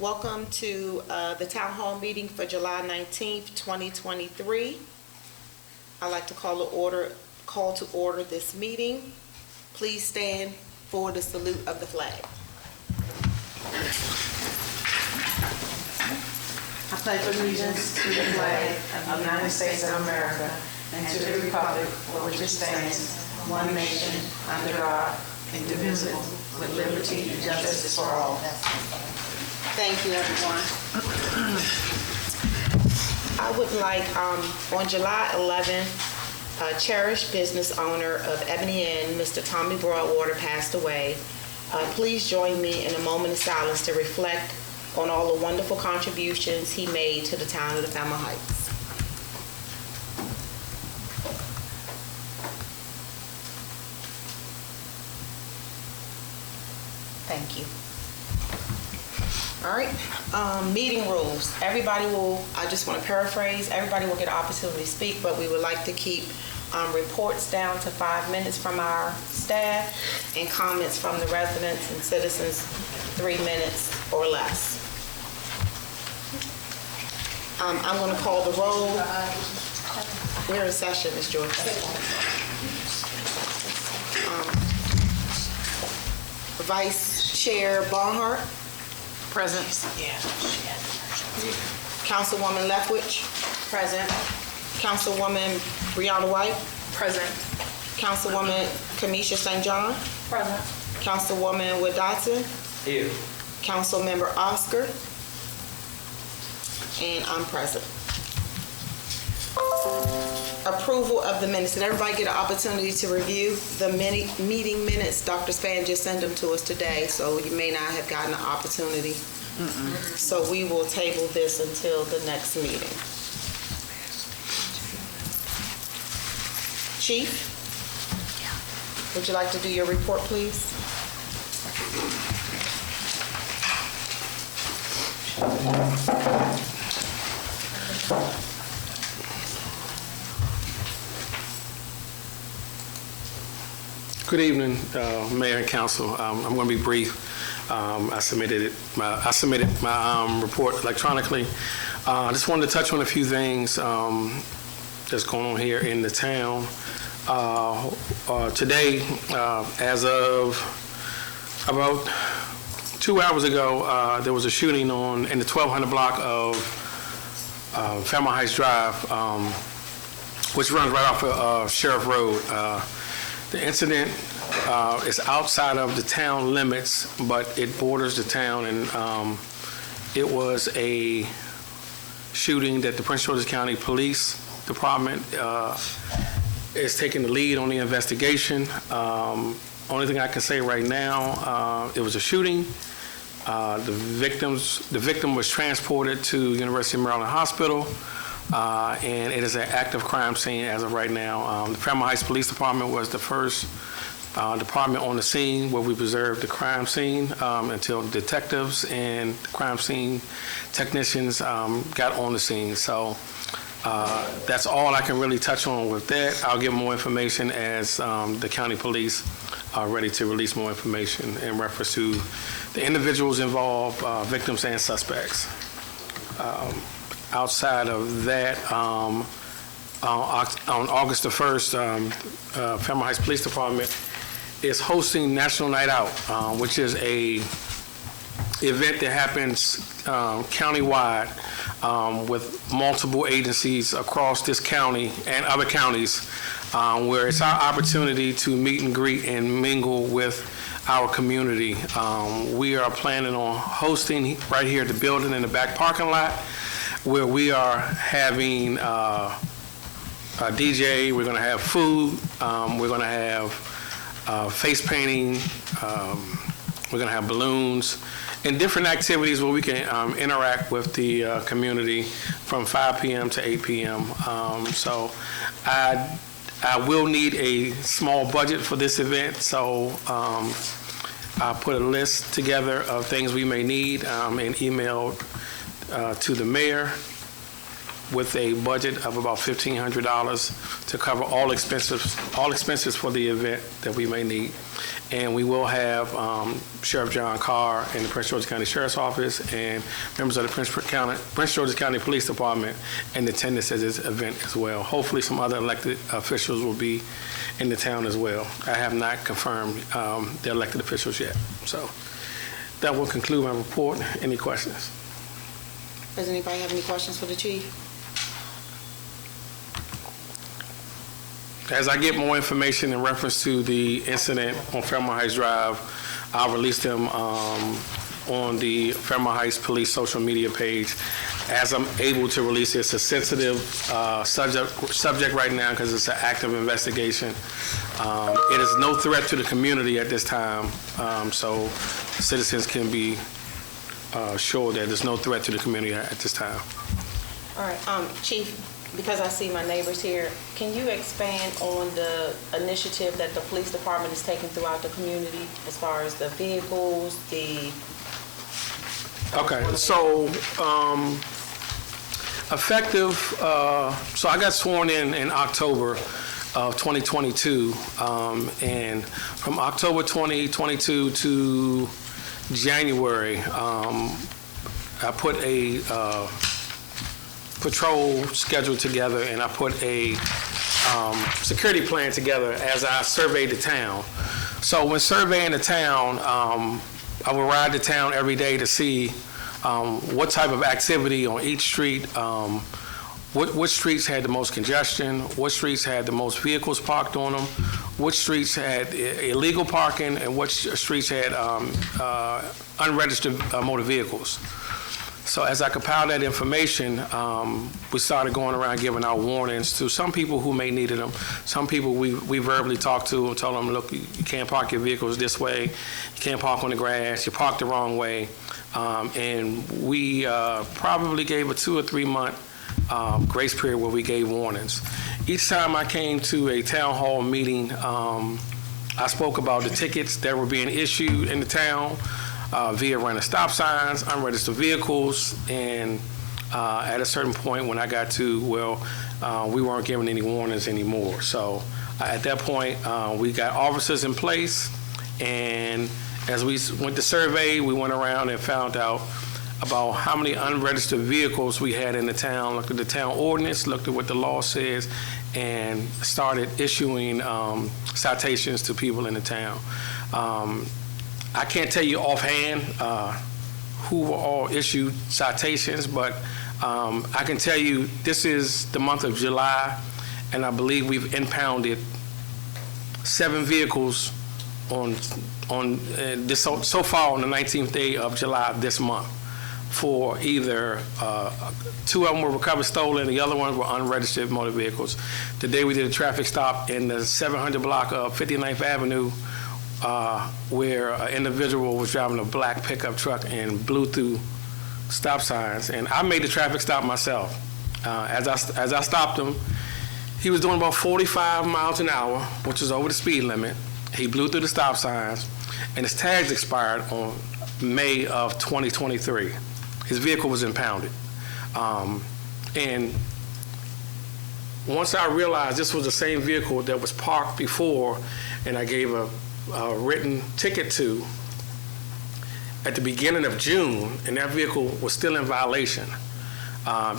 Welcome to the Town Hall meeting for July 19th, 2023. I'd like to call to order this meeting. Please stand for the salute of the flag. I pledge allegiance to the flag of the United States of America and to the republic for which it stands, one nation, under God, indivisible, with liberty and justice for all. Thank you, everyone. I would like, on July 11th, a cherished business owner of Ebony Inn, Mr. Tommy Broadwater, passed away. Please join me in a moment of silence to reflect on all the wonderful contributions he made to the town of the Fairmount Heights. Thank you. All right, meeting rules. I just want to paraphrase, everybody will get an opportunity to speak, but we would like to keep reports down to 5 minutes from our staff and comments from the residents and citizens 3 minutes or less. I'm going to call the roll. We're in session, Ms. George. Vice Chair Barnhart. Present. Councilwoman Lethwich. Present. Councilwoman Brianna White. Present. Councilwoman Kamisha St. John. Present. Councilwoman Wood Dotson. Here. Councilmember Oscar. And I'm present. Approval of the minutes. Did everybody get an opportunity to review the meeting minutes? Dr. Span just sent them to us today, so you may not have gotten an opportunity. So we will table this until the next meeting. Chief, would you like to do your report, please? Good evening, Mayor and Council. I'm going to be brief. I submitted my report electronically. I just wanted to touch on a few things that's going on here in the town. Today, as of about 2 hours ago, there was a shooting in the 1200 block of Fairmount Heights Drive, which runs right off of Sheriff Road. The incident is outside of the town limits, but it borders the town, and it was a shooting that the Prince George's County Police Department is taking the lead on the investigation. Only thing I can say right now, it was a shooting. The victim was transported to University of Maryland Hospital. And it is an active crime scene as of right now. The Fairmount Heights Police Department was the first department on the scene where we preserved the crime scene until detectives and crime scene technicians got on the scene. So that's all I can really touch on with that. I'll give more information as the county police are ready to release more information in reference to the individuals involved, victims and suspects. Outside of that, on August the 1st, Fairmount Heights Police Department is hosting National Night Out, which is a event that happens countywide with multiple agencies across this county and other counties, where it's our opportunity to meet and greet and mingle with our community. We are planning on hosting right here at the building in the back parking lot, where we are having a DJ, we're going to have food, we're going to have face painting, we're going to have balloons, and different activities where we can interact with the community from 5 p.m. to 8 p.m. So I will need a small budget for this event, so I put a list together of things we may need and emailed to the mayor. with a budget of about $1,500 to cover all expenses for the event that we may need. And we will have Sheriff John Carr in the Prince George's County Sheriff's Office and members of the Prince George's County Police Department in attendance at this event as well. Hopefully some other elected officials will be in the town as well. I have not confirmed the elected officials yet. So that will conclude my report. Any questions? Does anybody have any questions for the chief? As I get more information in reference to the incident on Fairmount Heights Drive, I'll release them on the Fairmount Heights Police social media page. As I'm able to release it, it's a sensitive subject right now because it's an active investigation. It is no threat to the community at this time, so citizens can be sure that there's no threat to the community at this time. All right, Chief, because I see my neighbors here, can you expand on the initiative that the police department is taking throughout the community as far as the vehicles, the... Okay, so effective, so I got sworn in October of 2022, and from October 2022 to January, I put a patrol schedule together, and I put a security plan together as I surveyed the town. So when surveying the town, I would ride the town every day to see what type of activity on each street, what streets had the most congestion, what streets had the most vehicles parked on them, which streets had illegal parking, and which streets had unregistered motor vehicles. So as I compiled that information, we started going around giving out warnings to some people who may needed them. Some people we verbally talked to and told them, look, you can't park your vehicles this way. You can't park on the grass. You parked the wrong way. And we probably gave a 2 or 3 month grace period where we gave warnings. Each time I came to a town hall meeting, I spoke about the tickets that were being issued in the town, via running stop signs, unregistered vehicles, and at a certain point when I got to, well, we weren't giving any warnings anymore. So at that point, we got officers in place, and as we went to survey, we went around and found out about how many unregistered vehicles we had in the town, looked at the town ordinance, looked at what the law says, and started issuing citations to people in the town. I can't tell you offhand who all issued citations, but I can tell you this is the month of July, and I believe we've impounded 7 vehicles on this so far on the 19th day of July this month. For either 2 of them were recovered stolen, the other ones were unregistered motor vehicles. Today we did a traffic stop in the 700 block of 59th Avenue. Where an individual was driving a black pickup truck and blew through stop signs, and I made the traffic stop myself. As I stopped him, he was doing about 45 miles an hour, which is over the speed limit. He blew through the stop signs, and his tags expired on May of 2023. His vehicle was impounded, and once I realized this was the same vehicle that was parked before, and I gave a written ticket to at the beginning of June, and that vehicle was still in violation.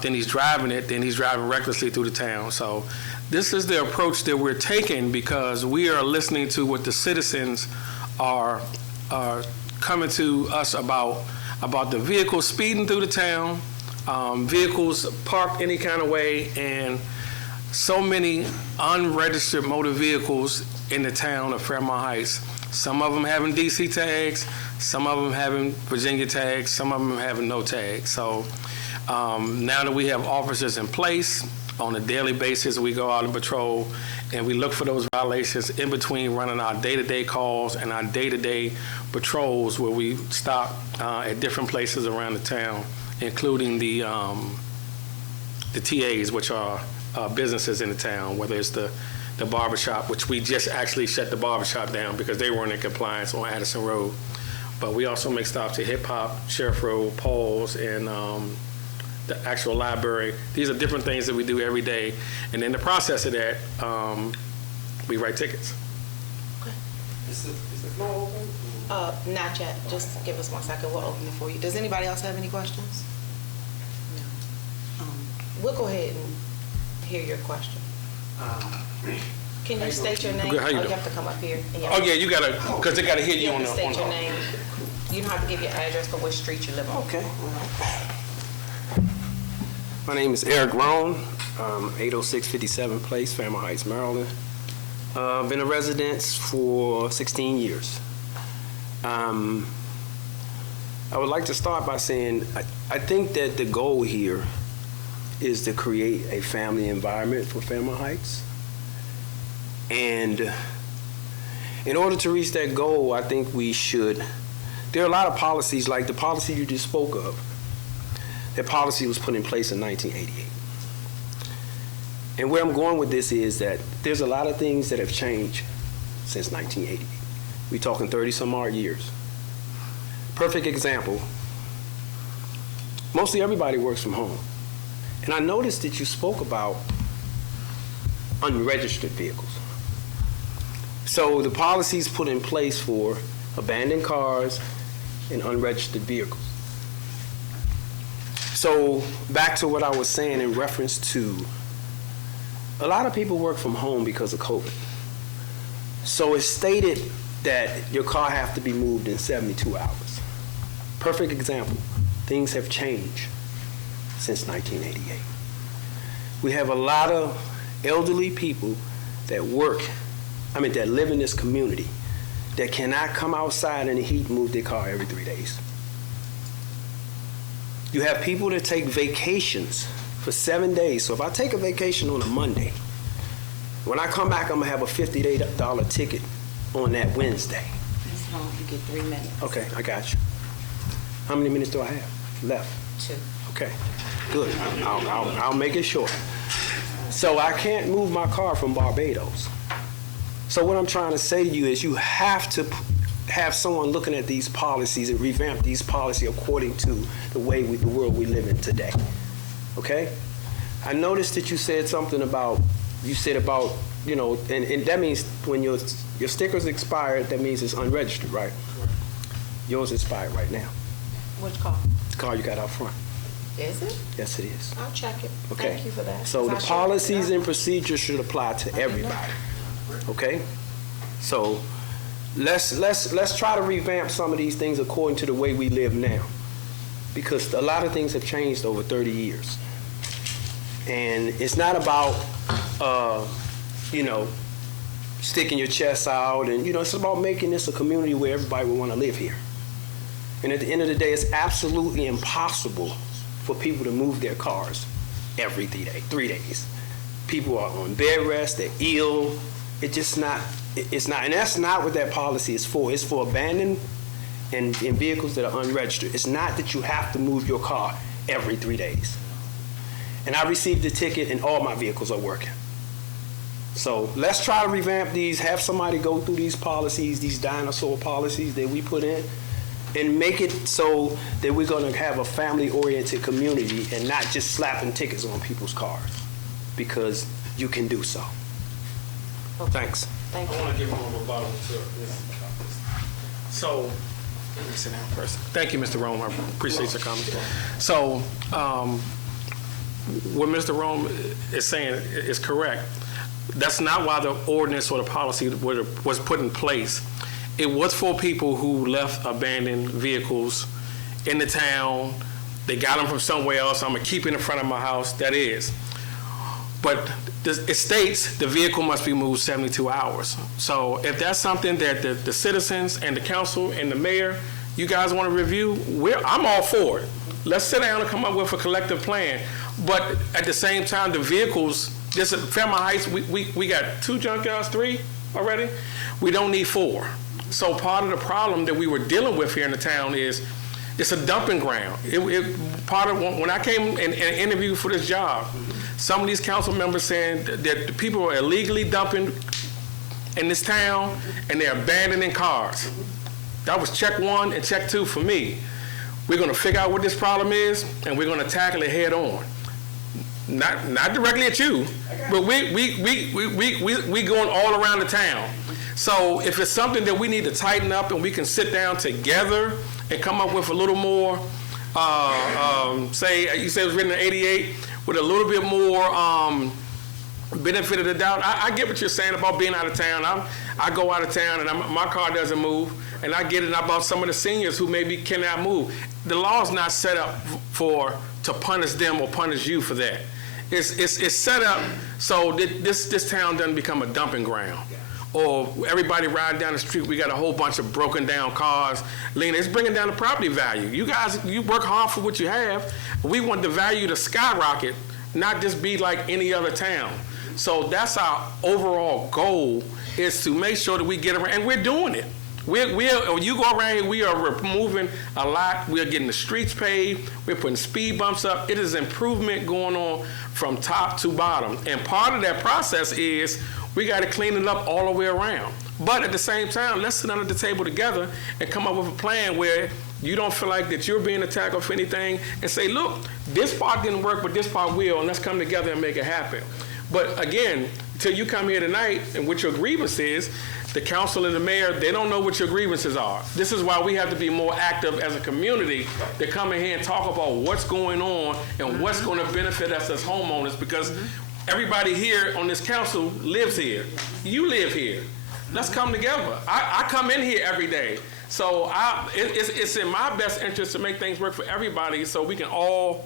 Then he's driving it, then he's driving recklessly through the town. So this is the approach that we're taking because we are listening to what the citizens are coming to us about the vehicles speeding through the town, vehicles parked any kind of way, and so many unregistered motor vehicles in the town of Fairmount Heights. Some of them having DC tags, some of them having Virginia tags, some of them having no tags. So now that we have officers in place, on a daily basis, we go out and patrol, and we look for those violations in between running our day-to-day calls and our day-to-day patrols where we stop at different places around the town, including the TAs, which are businesses in the town, whether it's the barbershop, which we just actually shut the barbershop down because they weren't in compliance on Addison Road. But we also make stops at Hip Hop, Sheriff Road, Paul's, and the actual library. These are different things that we do every day. And in the process of that, we write tickets. Is the floor open? Not yet. Just give us 1 second. We'll open it for you. Does anybody else have any questions? No. We'll go ahead and hear your question. Can you state your name? Good, how you You doing? have to come up here. And Oh, yeah, you gotta, because they gotta hear you You on have the. to state your name. You don't have to give your address for which street you live on. Okay. My name is Eric Roan, 806 57 Place, Fairmount Heights, Maryland. Been a resident for 16 years. I would like to start by saying I think that the goal here is to create a family environment for Fairmount Heights. And in order to reach that goal, I think we should, there are a lot of policies, like the policy you just spoke of. That policy was put in place in 1988. And where I'm going with this is that there's a lot of things that have changed since 1988. We're talking 30-some odd years. Perfect example, mostly everybody works from home. And I noticed that you spoke about unregistered vehicles. So the policies put in place for abandoned cars and unregistered vehicles. So back to what I was saying in reference to, a lot of people work from home because of COVID. So it's stated that your car have to be moved in 72 hours. Perfect example. Things have changed since 1988. We have a lot of elderly people that that live in this community that cannot come outside in the heat and move their car every 3 days. You have people that take vacations for 7 days. So if I take a vacation on a Monday, when I come back, I'm gonna have a $58 ticket on that Wednesday. As long as you get 3 minutes. Okay, I got you. How many minutes do I have left? 2. Okay, good. I'll make it short. So I can't move my car from Barbados. So what I'm trying to say to you is you have to have someone looking at these policies and revamp these policies according to the world we live in today. Okay? I noticed that you said something about, and that means when your sticker's expired, that means it's unregistered, right? Yours is expired right now. Which car? The car you got out front. Is it? Yes, it is. I'll check it. Okay. Thank you for that. So the I should- policies and procedures should apply to everybody. Okay? So let's try to revamp some of these things according to the way we live now. Because a lot of things have changed over 30 years. And it's not about sticking your chest out, and it's about making this a community where everybody will want to live here. And at the end of the day, it's absolutely impossible for people to move their cars every 3 days. People are on bed rest, they're ill. It's not, and that's not what that policy is for. It's for abandoned and vehicles that are unregistered. It's not that you have to move your car every 3 days. And I received a ticket and all my vehicles are working. So let's try to revamp these, have somebody go through these policies, these dinosaur policies that we put in, and make it so that we're going to have a family-oriented community and not just slapping tickets on people's cars, because you can do so. Okay. Thanks. Thank you. I want to give him a rebuttal to this. So, let me sit down first. Thank you, Mr. Rome. I appreciate your comments. So, what Mr. Rome is saying is correct. That's not why the ordinance or the policy was put in place. It was for people who left abandoned vehicles in the town. They got them from somewhere else. I'm going to keep it in front of my house. That is. But it states the vehicle must be moved 72 hours. So if that's something that the citizens and the council and the mayor, you guys want to review, I'm all for it. Let's sit down and come up with a collective plan. But at the same time, the vehicles, this at Fairmount Heights, we got 2 junkyards, 3 already. We don't need 4. So part of the problem that we were dealing with here in the town is it's a dumping ground. Part of when I came and interviewed for this job, some of these council members saying that the people are illegally dumping in this town and they're abandoning cars. That was check 1 and check 2 for me. We're going to figure out what this problem is, and we're going to tackle it head on. Not directly at you, but we going all around the town. So if it's something that we need to tighten up and we can sit down together and come up with a little more, say, you said it was written in '88, with a little bit more benefit of the doubt. I get what you're saying about being out of town. I go out of town and my car doesn't move, and I get it about some of the seniors who maybe cannot move. The law's not set up to punish them or punish you for that. It's set up so that this town doesn't become a dumping ground. Or everybody riding down the street, we got a whole bunch of broken down cars. Lena, it's bringing down the property value. You guys, you work hard for what you have. We want the value to skyrocket, not just be like any other town. So that's our overall goal, is to make sure that we get around, and we're doing it. You go around here, we are removing a lot. We are getting the streets paved. We're putting speed bumps up. It is improvement going on from top to bottom. And part of that process is we got to clean it up all the way around. But at the same time, let's sit under the table together and come up with a plan where you don't feel like that you're being attacked or anything, and say, look, this part didn't work, but this part will, and let's come together and make it happen. But again, until you come here tonight and what your grievance is, the council and the mayor, they don't know what your grievances are. This is why we have to be more active as a community to come in here and talk about what's going on and what's going to benefit us as homeowners, because everybody here on this council lives here. You live here. Let's come together. I come in here every day. So it's in my best interest to make things work for everybody so we can all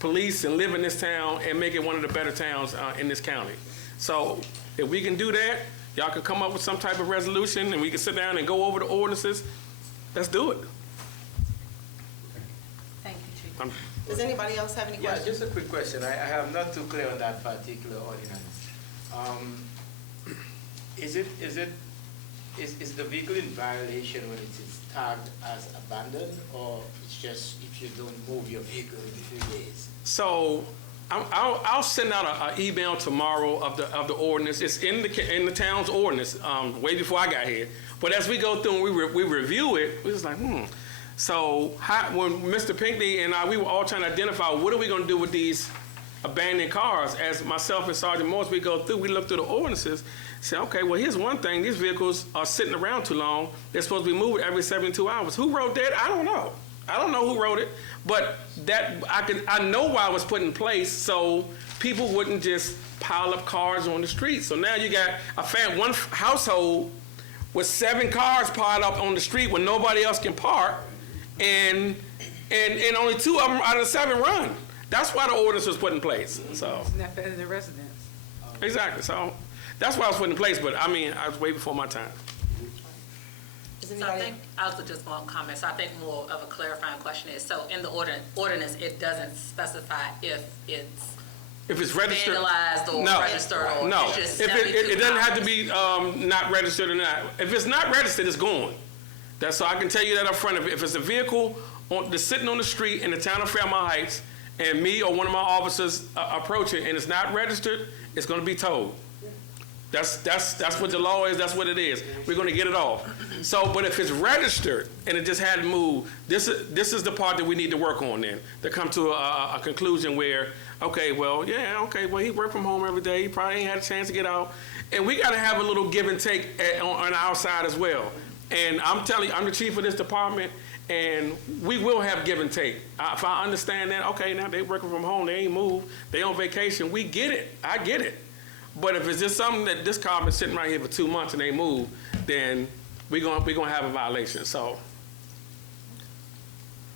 police and live in this town and make it one of the better towns in this county. So if we can do that, y'all can come up with some type of resolution and we can sit down and go over the ordinances. Let's do it. Thank you, Chief. Does anybody else have any Yeah, questions? just a quick question. I have not too clear on that particular ordinance. Is the vehicle in violation when it is tagged as abandoned, or it's just if you don't move your vehicle in 3 days? So I'll send out an email tomorrow of the ordinance. It's in the town's ordinance way before I got here. But as we go through and we review it, we was like, So when Mr. Pinckney and I, we were all trying to identify what are we going to do with these abandoned cars. As myself and Sergeant Morris, we go through, we look through the ordinances, say, okay, well, here's one thing. These vehicles are sitting around too long. They're supposed to be moved every 72 hours. Who wrote that? I don't know. I don't know who wrote it, but that I know why it was put in place so people wouldn't just pile up cars on the street. So now you got one household with 7 cars piled up on the street where nobody else can park, and only 2 of them out of the 7 run. That's why the ordinance was put in place. So Isn't that better than residents? exactly. So that's why it was put in place. But I mean, I was way before my time. Does So I anybody? think, I also just want to comment, so I think more of a clarifying question is, so in the ordinance, it doesn't specify if it's If it's registered, vandalized or no, registered, or no. it's just If it doesn't have to 72 be not registered or not. If it's not registered, it's gone. That's so I can tell you that up front. If it's a vehicle that's sitting on the street in the town of Fairmount Heights, and me or one of my officers approach it and it's not registered, it's going to be towed. That's what the law is. That's what it is. We're going to get it off. So, but if it's registered and it just hadn't moved, this is the part that we need to work on then, to come to a conclusion where, okay, well, he worked from home every day. He probably ain't had a chance to get out. And we got to have a little give and take on our side as well. And I'm telling you, I'm the chief of this department, and we will have give and take. If I understand that, okay, now they working from home, they ain't moved, they on vacation, we get it. I get it. But if it's just something that this car been sitting right here for 2 months and they move, then we're gonna have a violation. So,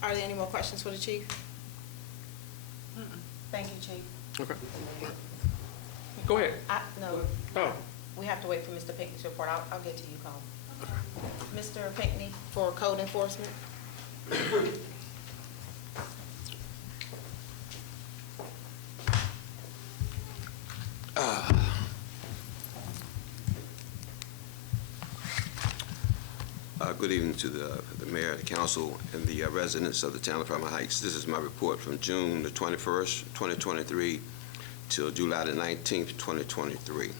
Are there any more questions for the chief? Thank you, Chief. okay. Go ahead. No, Oh, we have to wait for Mr. Pinckney to report. I'll get to you, Cole. Mr. Pinckney for code enforcement. Good evening to the mayor, the council, and the residents of the town of Fairmount Heights. This is my report from June the 21st, 2023 till July the 19th, 2023.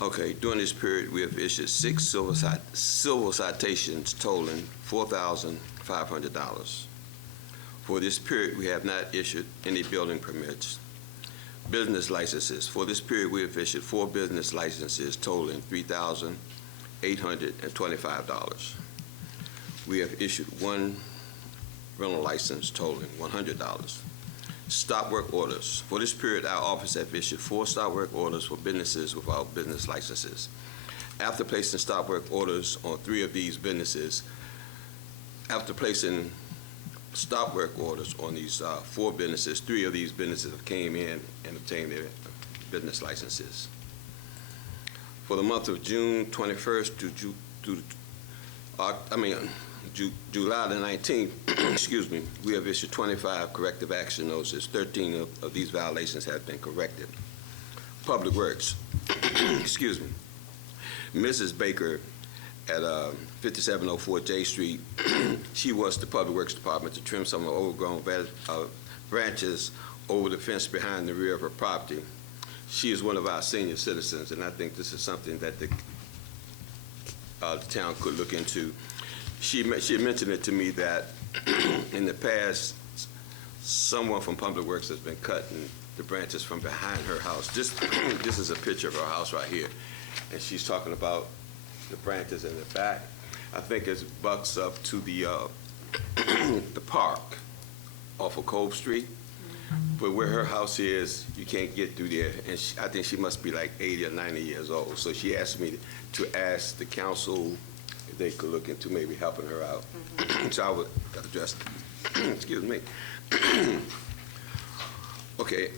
Okay, during this period, we have issued 6 civil citations totaling $4,500. $500. For this period, we have not issued any building permits. Business licenses. For this period, we have issued 4 business licenses totaling $3,825. We have issued 1 rental license totaling $100. Stop work orders. For this period, our office have issued 4 stop work orders for businesses without business licenses. After placing stop work orders on 3 of these businesses, after placing stop work orders on these 4 businesses, 3 of these businesses have came in and obtained their business licenses. For the month of June 21st to July the 19th, excuse me, we have issued 25 corrective action notices. 13 of these violations have been corrected. Public Works, excuse me. Mrs. Baker at 5704 J Street, she wants the Public Works Department to trim some of the overgrown branches over the fence behind the rear of her property. She is one of our senior citizens, and I think this is something that the town could look into. She mentioned it to me that in the past, someone from Public Works has been cutting the branches from behind her house. This is a picture of her house right here, and she's talking about the branches in the back. I think it bucks up to the the park off of Cove Street. But where her house is, you can't get through there. And I think she must be like 80 or 90 years old. So she asked me to ask the council if they could look into maybe helping her out. So I would address, excuse me. Okay,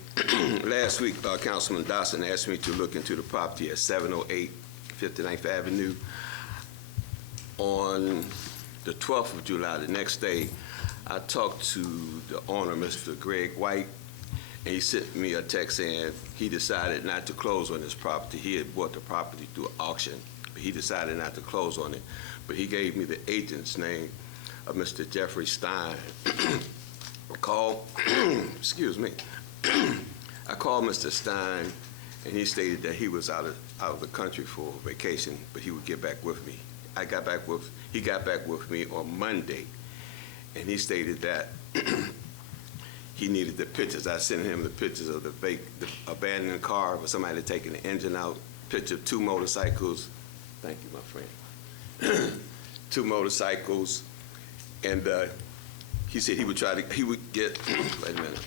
last week, Councilman Dawson asked me to look into the property at 708 59th Avenue. On the 12th of July, the next day, I talked to the owner, Mr. Greg White, and he sent me a text saying he decided not to close on this property. He had bought the property through an auction, but he decided not to close on it. But he gave me the agent's name of Mr. Jeffrey Stein. I called, excuse me, I called Mr. Stein, and he stated that he was out of the country for vacation, but he would get back with me. He got back with me on Monday, and he stated that he needed the pictures. I sent him the pictures of the abandoned car where somebody had taken the engine out, picture of 2 motorcycles. Thank you, my friend. 2 motorcycles, and he said he would get, wait a minute.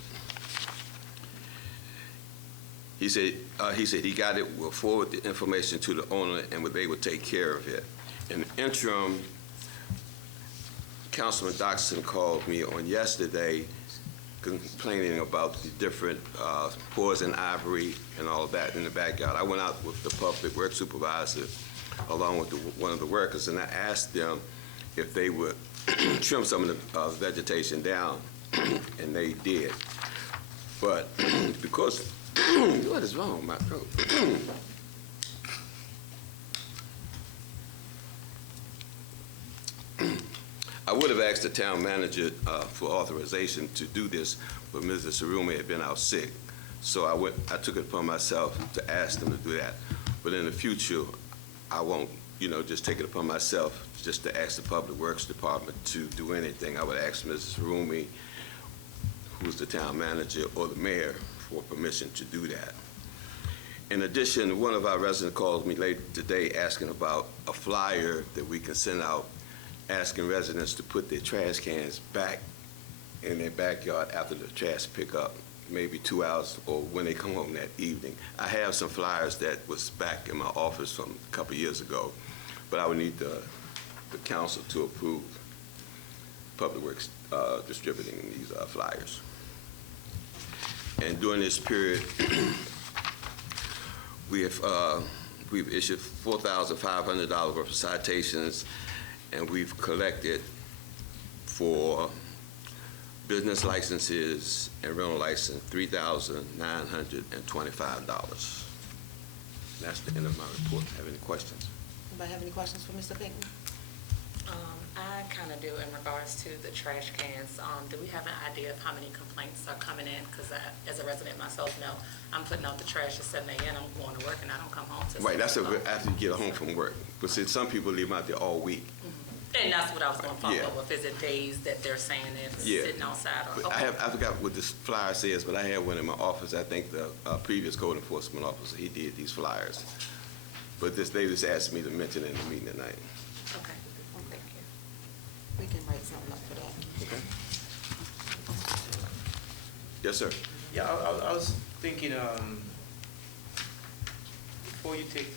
He said he got it, will forward the information to the owner, and they would take care of it. In the interim, Councilman Doxson called me on yesterday complaining about the different poison ivory and all of that in the backyard. I went out with the Public Works Supervisor along with one of the workers, and I asked them if they would trim some of the vegetation down, and they did. But because, what is wrong with my throat? I would have asked the town manager for authorization to do this, but Mrs. Sarumi had been out sick. So I took it upon myself to ask them to do that. But in the future, I won't, just take it upon myself just to ask the Public Works Department to do anything. I would ask Mrs. Sarumi, who's the town manager, or the mayor for permission to do that. In addition, one of our residents called me late today asking about a flyer that we can send out asking residents to put their trash cans back in their backyard after the trash pickup, maybe 2 hours or when they come home that evening. I have some flyers that was back in my office from a couple years ago, but I would need the council to approve Public Works distributing these flyers. And during this period, we've issued $4,500 worth of citations, and we've collected for business licenses and rental license $3,925. That's the end of my report. Have any questions? Anybody have any questions for Mr. Pinkman? I kind of do in regards to the trash cans. Do we have an idea of how many complaints are coming in? Because as a resident myself, know I'm putting out the trash at 7 a.m. I'm going to work and I don't come home till Right, that's 7 o'clock. after you get home from work. But see, some people leave them out there all week. And that's what I was going to follow Yeah. up with. Is it days that they're saying it's Yeah. sitting outside? Or, But okay. I forgot what this flyer says, but I had one in my office. I think the previous code enforcement officer, he did these flyers. But they just asked me to mention it in the meeting tonight. Okay. Thank you. We can write something up for that. Okay. Yes, sir. Yeah, I was thinking, before you take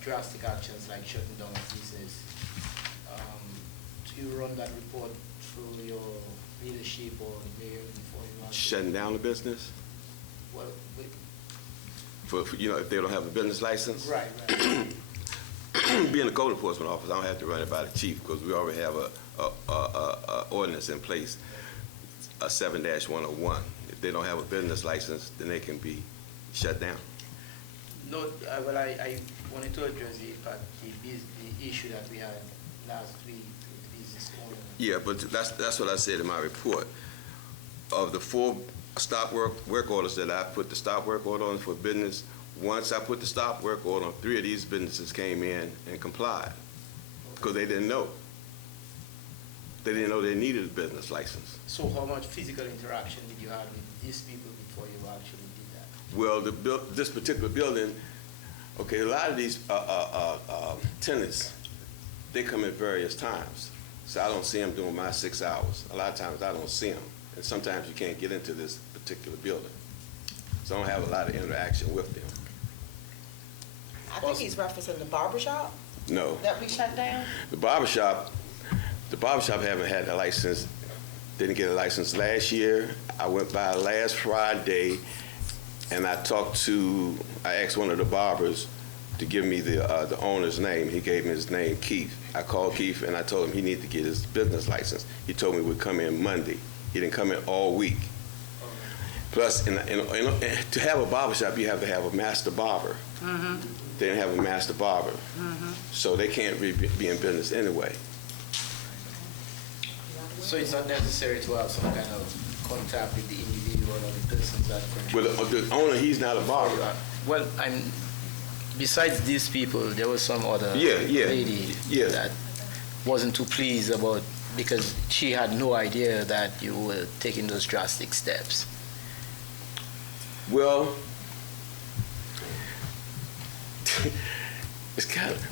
drastic actions like shutting down a business, do you run that report through your leadership or mayor before you actually? Shutting down the business Well, wait, for if they don't have a business license. right. Being a code enforcement officer, I don't have to run it by the chief because we already have a ordinance in place, a 7-101. If they don't have a business license, then they can be shut down. No, well, I wanted to address the issue that we had last week with the business owner. Yeah, but that's what I said in my report. Of the 4 stop work orders that I put the stop work order on for business, once I put the stop work order on, 3 of these businesses came in and complied because they didn't know. They didn't know they needed a business license. So how much physical interaction did you have with these people before you actually did that? Well, this particular building, okay, a lot of these tenants, they come at various times. So I don't see them during my 6 hours. A lot of times I don't see them. And sometimes you can't get into this particular building. So I don't have a lot of interaction with them. I think he's referencing the barber shop No. that we shut down. The barber shop haven't had a license, didn't get a license last year. I went by last Friday and I asked one of the barbers to give me the owner's name. He gave me his name, Keith. I called Keith and I told him he needed to get his business license. He told me he would come in Monday. He didn't come in all week. Plus, to have a barber shop, you have to have a master barber. They didn't have a master barber. So they can't be in business anyway. So it's not necessary to have some kind of contact with the individual or the persons that control? Well, the owner, he's not a barber. Well, besides these people, there was some other Yeah. lady Yeah. that wasn't too pleased about, because she had no idea that you were taking those drastic steps. Well, it's kind of,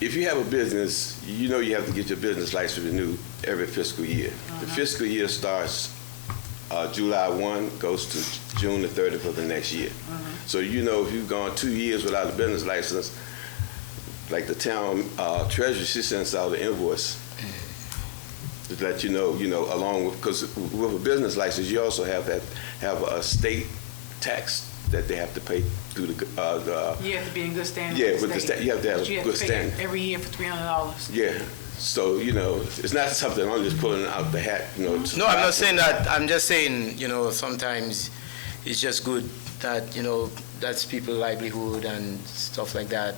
if you have a business, you know you have to get your business license renewed every fiscal year. The fiscal year starts July 1, goes to June the 30th of the next year. So you know if you've gone 2 years without a business license, like the town treasurer, she sends out an invoice to let you know, along with, because with a business license, you also have a state tax that they have to pay through the You have to be in good standing. yeah, with with the state, you have to have But you have good to pay standing. every year for $300. Yeah, so, it's not something I'm just pulling out the hat, No, I'm not saying that. I'm just saying, sometimes it's just good that, that's people's livelihood and stuff like that,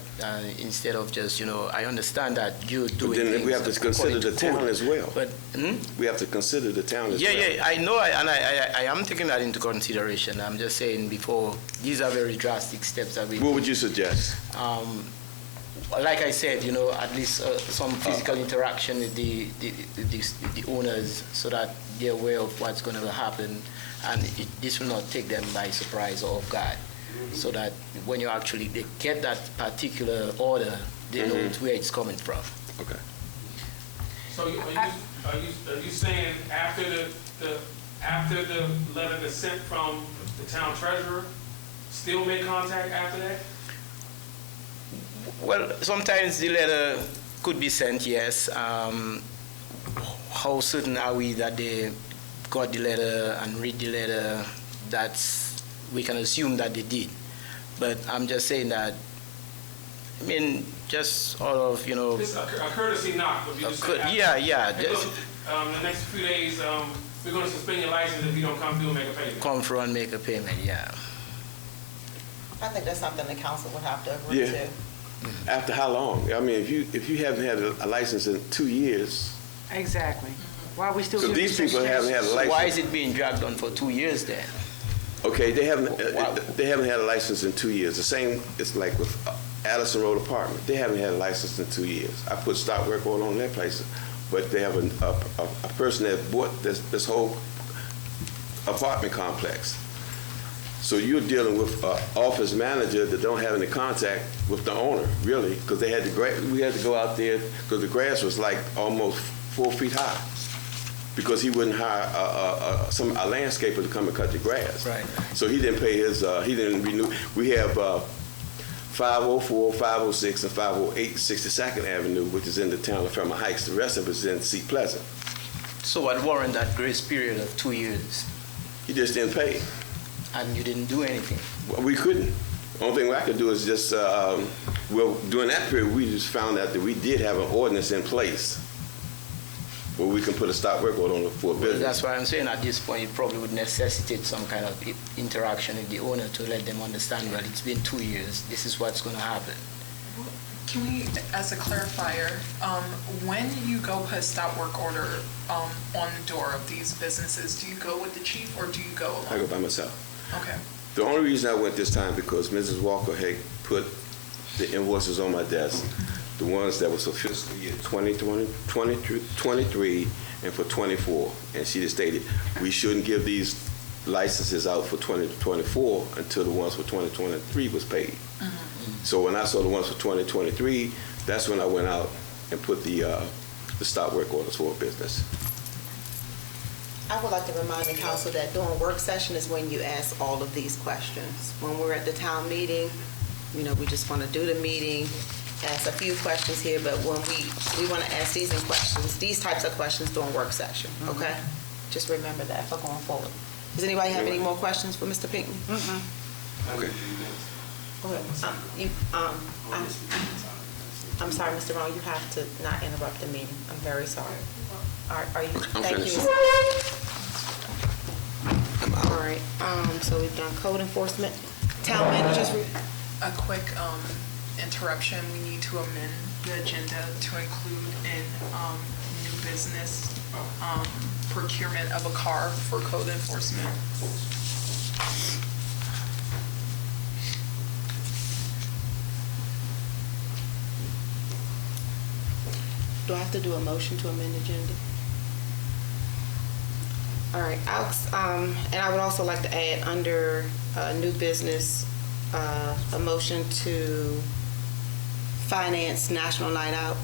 instead of just, I understand that you're But doing then things we have to consider according the to town code. as well. But, We have to consider the town as well. Yeah, I know, and I am taking that into consideration. I'm just saying before, these are very drastic steps that we What would take. you suggest? Like I said, at least some physical interaction with the owners so that they're aware of what's going to happen, and this will not take them by surprise or off guard, so that when you actually they get that particular order, they know where it's coming from. Okay. So are you saying after the letter that's sent from the town treasurer, still make contact after that? Well, sometimes the letter could be sent, yes. How certain are we that they got the letter and read the letter? We can assume that they did. But I'm just saying that, just out of, It's a courtesy knock, but you just say after. yeah. Hey, look, the next few days, we're going to suspend your license if you don't come through and make a payment. Come through and make a payment, yeah. I think that's something the council would have to agree Yeah. to. After how long? I mean, if you haven't had a license in 2 years, Exactly. Why are we still so giving these such people haven't had a So why is license. it being dragged on for 2 years then? Okay, they haven't Wow. had a license in 2 years. The same, it's like with Addison Road Apartment. They haven't had a license in 2 years. I put stop work order on that place but they have a person that bought this whole apartment complex. So you're dealing with an office manager that don't have any contact with the owner, really, because we had to go out there because the grass was like almost 4 feet high, because he wouldn't hire a landscaper to come and cut the grass. Right. So he didn't pay he didn't renew. We have 504, 506, and 508 62nd Avenue, which is in the town of Fairmount Heights. The rest of it is in Seat Pleasant. So what warrant that grace period of 2 years? He just didn't pay. And you didn't do anything? Well, we couldn't. Only thing I could do is just, during that period, we just found out that we did have an ordinance in place where we can put a stop work order on for a business. That's why I'm saying at this point, it probably would necessitate some kind of interaction with the owner to let them understand, well, it's been 2 years, this is what's going to happen. Can we, as a clarifier, when you go put a stop work order on the door of these businesses, do you go with the chief or do you go alone? I go by myself. Okay. The only reason I went this time because Mrs. Walker had put the invoices on my desk, the ones that was for fiscal year 2020, 23, and for 24. And she just stated, we shouldn't give these licenses out for 2024 until the ones for 2023 was paid. So when I saw the ones for 2023, that's when I went out and put the stop work orders for a business. I would like to remind the council that during work session is when you ask all of these questions. When we're at the town meeting, we just want to do the meeting, ask a few questions here, but when we want to ask these types of questions during work session, okay? Just remember that for going forward. Does anybody have any more questions for Mr. Pinckney? Okay. Go ahead. I'm sorry, Mr. Brown, you have to not interrupt the meeting. I'm very sorry. Are you? I'm Thank finished. you. All right, so we've done code enforcement. Town managers. A quick interruption. We need to amend the agenda to include in new business procurement of a car for code enforcement. Do I have to do a motion to amend the agenda? All right, and I would also like to add under new business, a motion to finance National Night Out.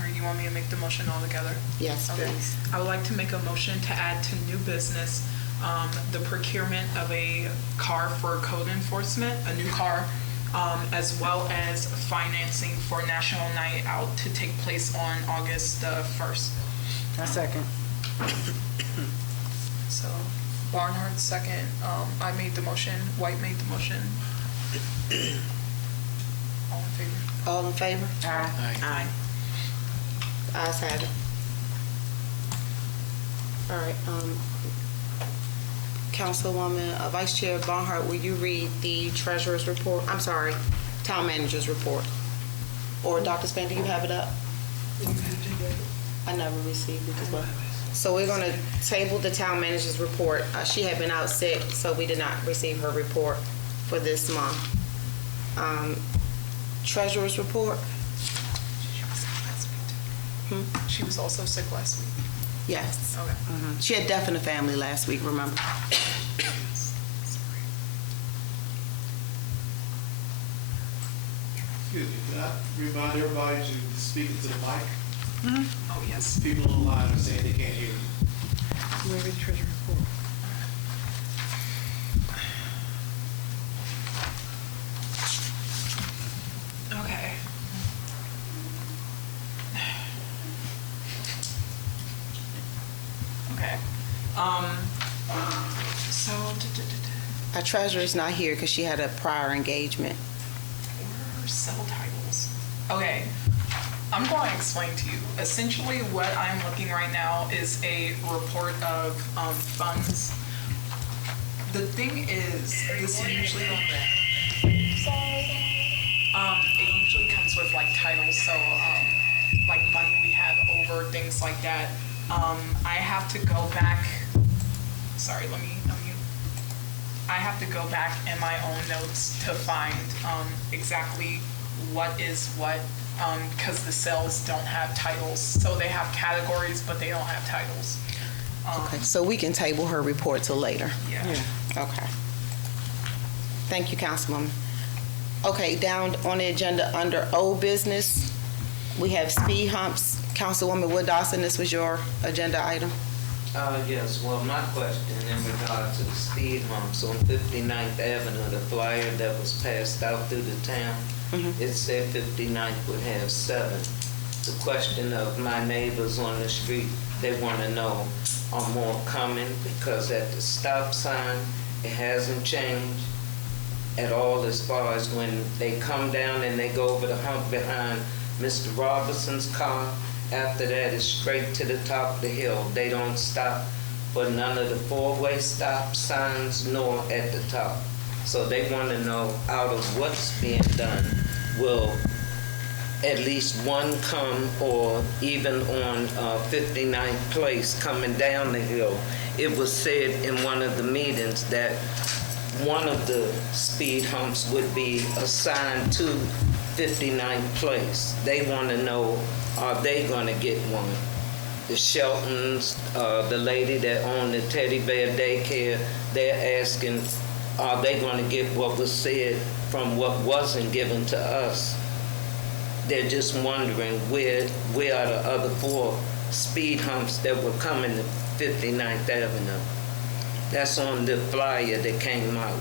Or you want me to make the motion all together? Yes, Okay. please. I would like to make a motion to add to new business the procurement of a car for code enforcement, a new car, as well as financing for National Night Out to take place on August the 1st. A second. So Barnhart second, I made the motion, White made the motion. All in favor? All in favor? Aye. Ayes have it. All right, Councilwoman, Vice Chair Barnhart, will you read the treasurer's report? I'm sorry, town manager's report. Or Dr. Span, do you have it up? I never received it as well. So we're gonna table the town manager's report. She had been out sick, so we did not receive her report for this month. Treasurer's report? She was sick last week too. She was also sick last week. Yes. Okay. She had death in the family last week, remember? Excuse me, can I remind everybody to speak into the mic? Oh, yes. People online are saying they can't hear you. Where is treasurer report? Okay. Okay. So, Our treasurer's not here because she had a prior engagement. where are cell titles? Okay, I'm going to explain to you. Essentially, what I'm looking right now is a report of funds. The thing is, this usually, it usually comes with like titles, so like money we have over, things like that. I have to go back. Sorry, let me. I have to go back in my own notes to find exactly what is what. because the cells don't have titles. So they have categories, but they don't have titles. Okay, so we can table her report till later. Yeah. Okay. Thank you, Councilwoman. Okay, down on the agenda under old business, we have speed humps. Councilwoman Wood Dawson, this was your agenda item. Yes, well, my question in regard to the speed humps on 59th Avenue, the flyer that was passed out through the town, it said 59th would have 7. The question of my neighbors on the street, they want to know, are more coming? Because at the stop sign, it hasn't changed at all as far as when they come down and they go over the hump behind Mr. Robertson's car. After that, it's straight to the top of the hill. They don't stop for none of the four-way stop signs nor at the top. So they want to know, out of what's being done, will at least one come, or even on 59th Place coming down the hill. It was said in one of the meetings that one of the speed humps would be assigned to 59th Place. They want to know, are they going to get one? The Sheltons, the lady that owned the teddy bear daycare, they're asking, are they going to get what was said from what wasn't given to us? They're just wondering where are the other 4 speed humps that were coming to 59th Avenue. That's on the flyer that came out.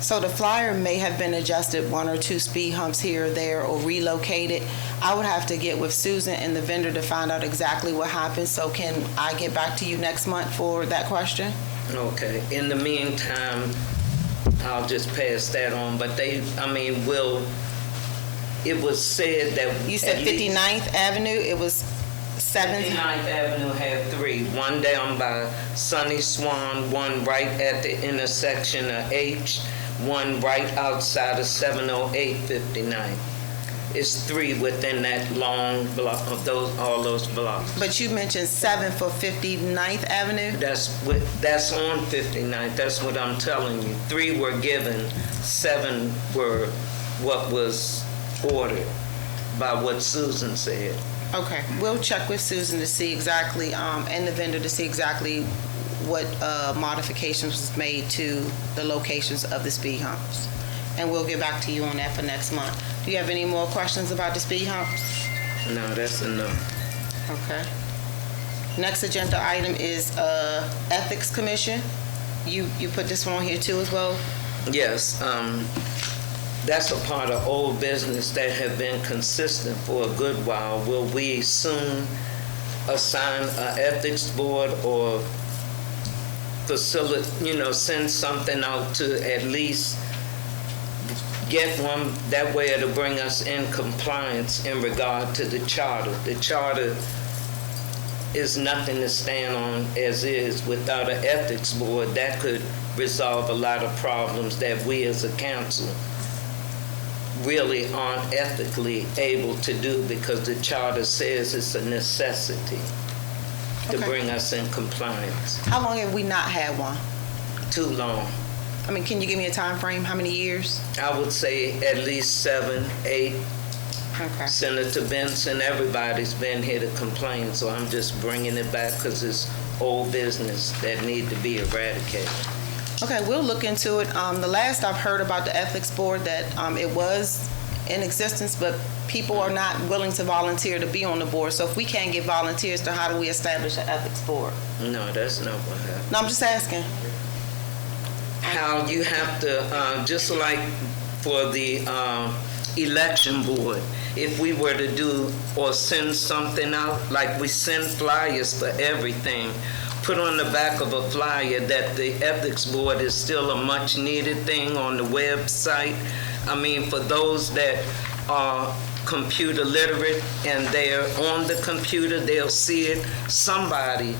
So the flyer may have been adjusted, 1 or 2 speed humps here or there, or relocated. I would have to get with Susan and the vendor to find out exactly what happened. So can I get back to you next month for that question? Okay. In the meantime, I'll just pass that on. But it was said that... You said 59th Avenue, it was 7th? 59th Avenue had 3, one down by Sunny Swan, one right at the intersection of H, one right outside of 708 59th. It's 3 within that long block of all those blocks. But you mentioned 7 for 59th Avenue? That's on 59th. That's what I'm telling you. 3 were given, 7 were what was ordered by what Susan said. Okay, we'll check with Susan to see exactly, and the vendor to see exactly what modifications was made to the locations of the speed humps. And we'll get back to you on that for next month. Do you have any more questions about the speed humps? No, that's enough. Okay. Next agenda item is Ethics Commission. You put this one on here too as well? Yes, that's a part of old business that have been consistent for a good while. Will we soon assign an ethics board or send something out to at least get one? That way it'll bring us in compliance in regard to the charter. The charter is nothing to stand on as is. Without an ethics board, that could resolve a lot of problems that we as a council really aren't ethically able to do, because the charter says it's a necessity to bring us in compliance. How long have we not had one? Too long. I mean, can you give me a time frame? How many years? I would say at least 7, 8. Okay. Senator Benson, everybody's been here to complain, so I'm just bringing it back because it's old business that need to be eradicated. Okay, we'll look into it. The last I've heard about the ethics board, that it was in existence, but people are not willing to volunteer to be on the board. So if we can't get volunteers, then how do we establish an ethics board? No, that's not what happened. No, I'm just asking. How you have to, just like for the election board, if we were to do or send something out, like we send flyers for everything, put on the back of a flyer that the ethics board is still a much needed thing on the website. I mean, for those that are computer literate and they're on the computer, they'll see it. Somebody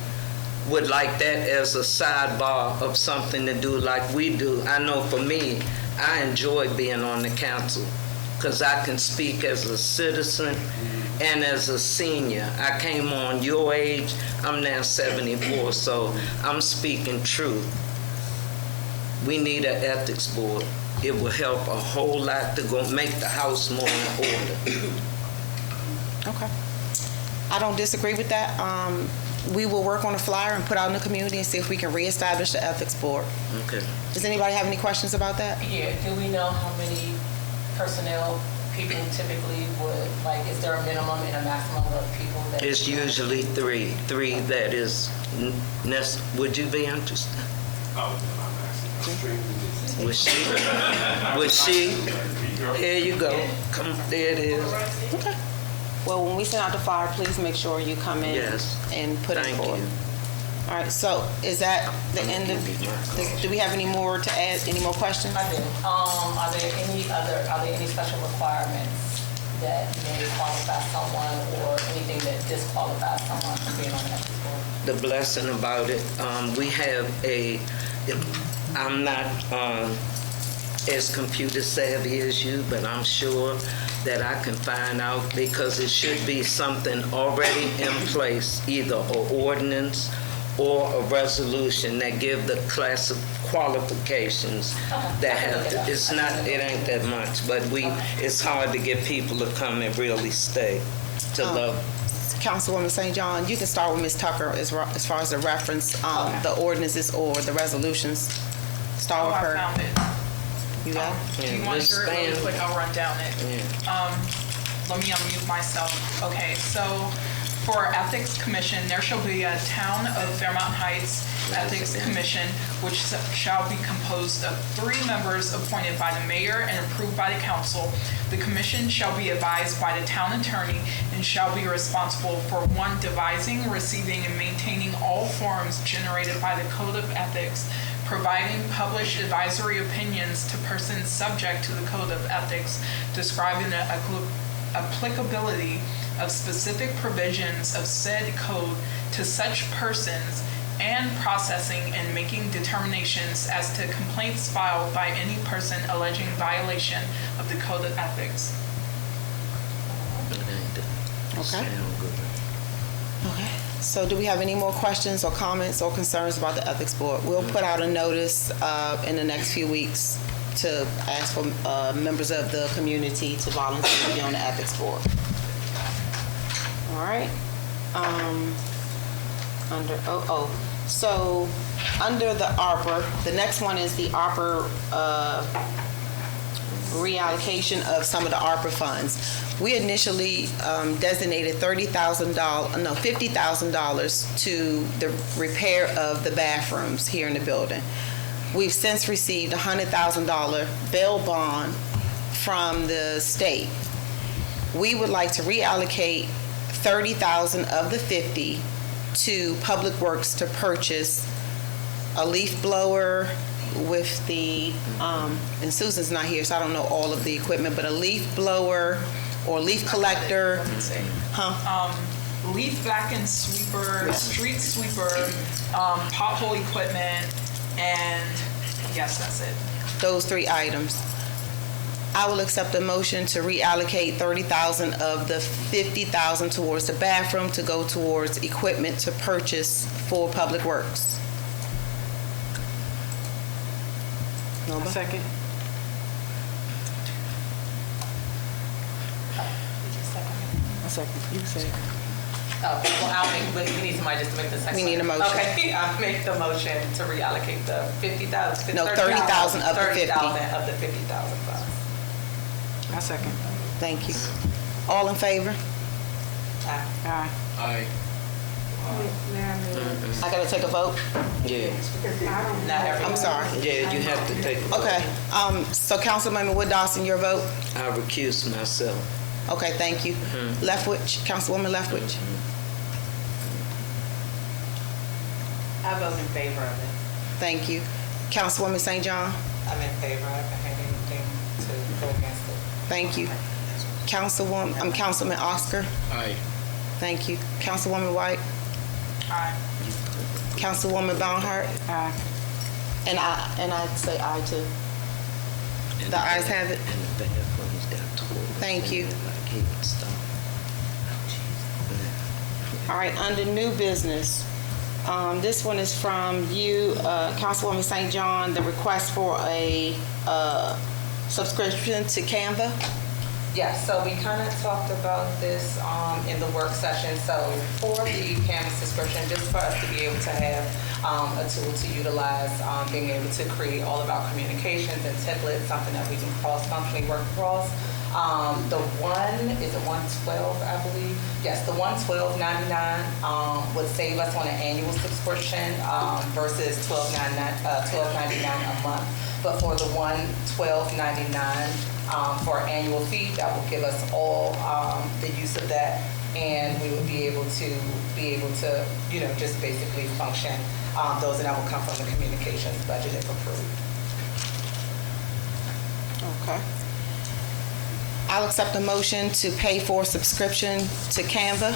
would like that as a sidebar of something to do like we do. I know for me, I enjoy being on the council because I can speak as a citizen and as a senior. I came on your age. I'm now 74, so I'm speaking truth. We need an ethics board. It will help a whole lot to go make the house more in order. Okay. I don't disagree with that. We will work on a flyer and put out in the community and see if we can reestablish the ethics board. Okay. Does anybody have any questions about that? Yeah, do we know how many personnel people typically would, like, is there a minimum and a maximum of people that? It's usually three that is, would you be interested? Was she? There you go. Come, there it is. Okay. Well, when we send out the flyer, please make sure you come in Yes. and put it Thank forward. you. All right, so is that the end of, do we have any more to add, any more questions? I do. Are there any special requirements that may qualify someone or anything that disqualifies someone from being on the ethics board? The blessing about it, we have I'm not as computer savvy as you, but I'm sure that I can find out, because it should be something already in place, either an ordinance or a resolution that give the class of qualifications that have to, it ain't that much, but it's hard to get people to come and really stay to love. Councilwoman St. John, you can start with Ms. Tucker as far as the reference, the ordinances or the resolutions. Start with I her. found it. You got it? Do you want to hear it really quick? I'll run down it. Let me unmute myself. Okay, so for Ethics Commission, there shall be a Town of Fairmount Heights Ethics Commission, which shall be composed of 3 members appointed by the mayor and approved by the council. The commission shall be advised by the town attorney and shall be responsible for 1, devising, receiving, and maintaining all forms generated by the Code of Ethics, providing published advisory opinions to persons subject to the Code of Ethics, describing the applicability of specific provisions of said code to such persons, and processing and making determinations as to complaints filed by any person alleging violation of the Code of Ethics. Okay. Okay. So do we have any more questions or comments or concerns about the ethics board? We'll put out a notice in the next few weeks to ask for members of the community to volunteer to be on the ethics board. All right. So under the ARPA, the next one is the ARPA reallocation of some of the ARPA funds. We initially designated $50,000 to the repair of the bathrooms here in the building. We've since received a $100,000 bail bond from the state. We would like to reallocate $30,000 of the $50,000 to Public Works to purchase a leaf blower with the, and Susan's not here, so I don't know all of the equipment, but a leaf blower or leaf collector. Leaf vacuum sweeper, street sweeper, pothole equipment, and yes, that's it. Those 3 items. I will accept a motion to reallocate $30,000 of the $50,000 towards the bathroom to go towards equipment to purchase for Public Works. Nobody? Second. A second. You say. Oh, well, I'll make, we need somebody just to make the second. We need a motion. Okay, I'll make the motion to reallocate the 50,000. No, 30,000 of the 50. 30,000 of the 50,000 funds. A second. Thank you. All in favor? Aye. Aye. I gotta take a vote? Yeah, Not everyone. I'm sorry. yeah, you have to take a vote. Okay, so Councilmember Wood Dawson, your vote? I recuse myself. Okay, thank you. Leftwich, Councilwoman Leftwich? I vote in favor of it. Thank you. Councilwoman St. John? I'm in favor. I haven't had anything to go against it. Thank you. Councilman Oscar? Aye. Thank you. Councilwoman White? Aye. Councilwoman Barnhart? Aye. And I say aye too. The ayes have it. And the bathrooms got told. Thank you. Like he would stop. All right, under new business, this one is from you, Councilwoman St. John, the request for a subscription to Canva. Yes, so we kind of talked about this in the work session. So for the Canvas subscription, just for us to be able to have a tool to utilize, being able to create all of our communications and templates, something that we can cross-functionally work across. The one, is it 112, I believe? Yes, the $112.99 would save us on an annual subscription versus $12.99 a month. But for the $112.99 for an annual fee, that will give us all the use of that, and we would be able to just basically function those, and that will come from the communications budget if approved. Okay. I'll accept a motion to pay for subscription to Canva.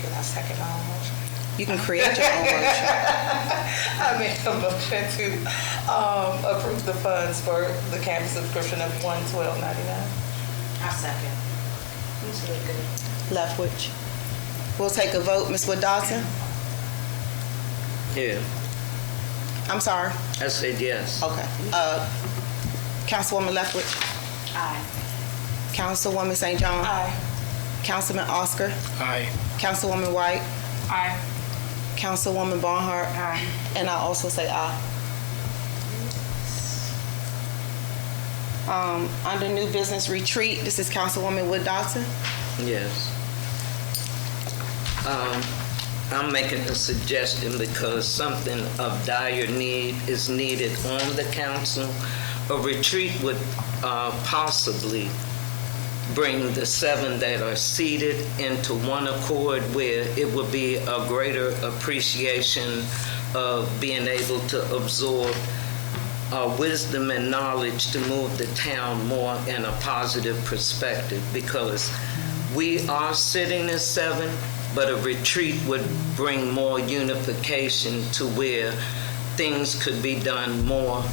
Can I second my own motion? You can create your own motion. I made a motion to approve the funds for the Canvas subscription of $112.99. I second. Leftwich. We'll take a vote. Ms. Wood Dawson? Yeah, I'm sorry. I said yes. Okay. Councilwoman Leftwich? Aye. Councilwoman St. John? Aye. Councilman Oscar? Aye. Councilwoman White? Aye. Councilwoman Barnhart? Aye. And I also say aye. Under new business retreat, this is Councilwoman Wood Dawson. Yes. I'm making a suggestion because something of dire need is needed on the council. A retreat would possibly bring the 7 that are seated into one accord, where it would be a greater appreciation of being able to absorb wisdom and knowledge to move the town more in a positive perspective, because we are sitting as 7, but a retreat would bring more unification to where things could be done more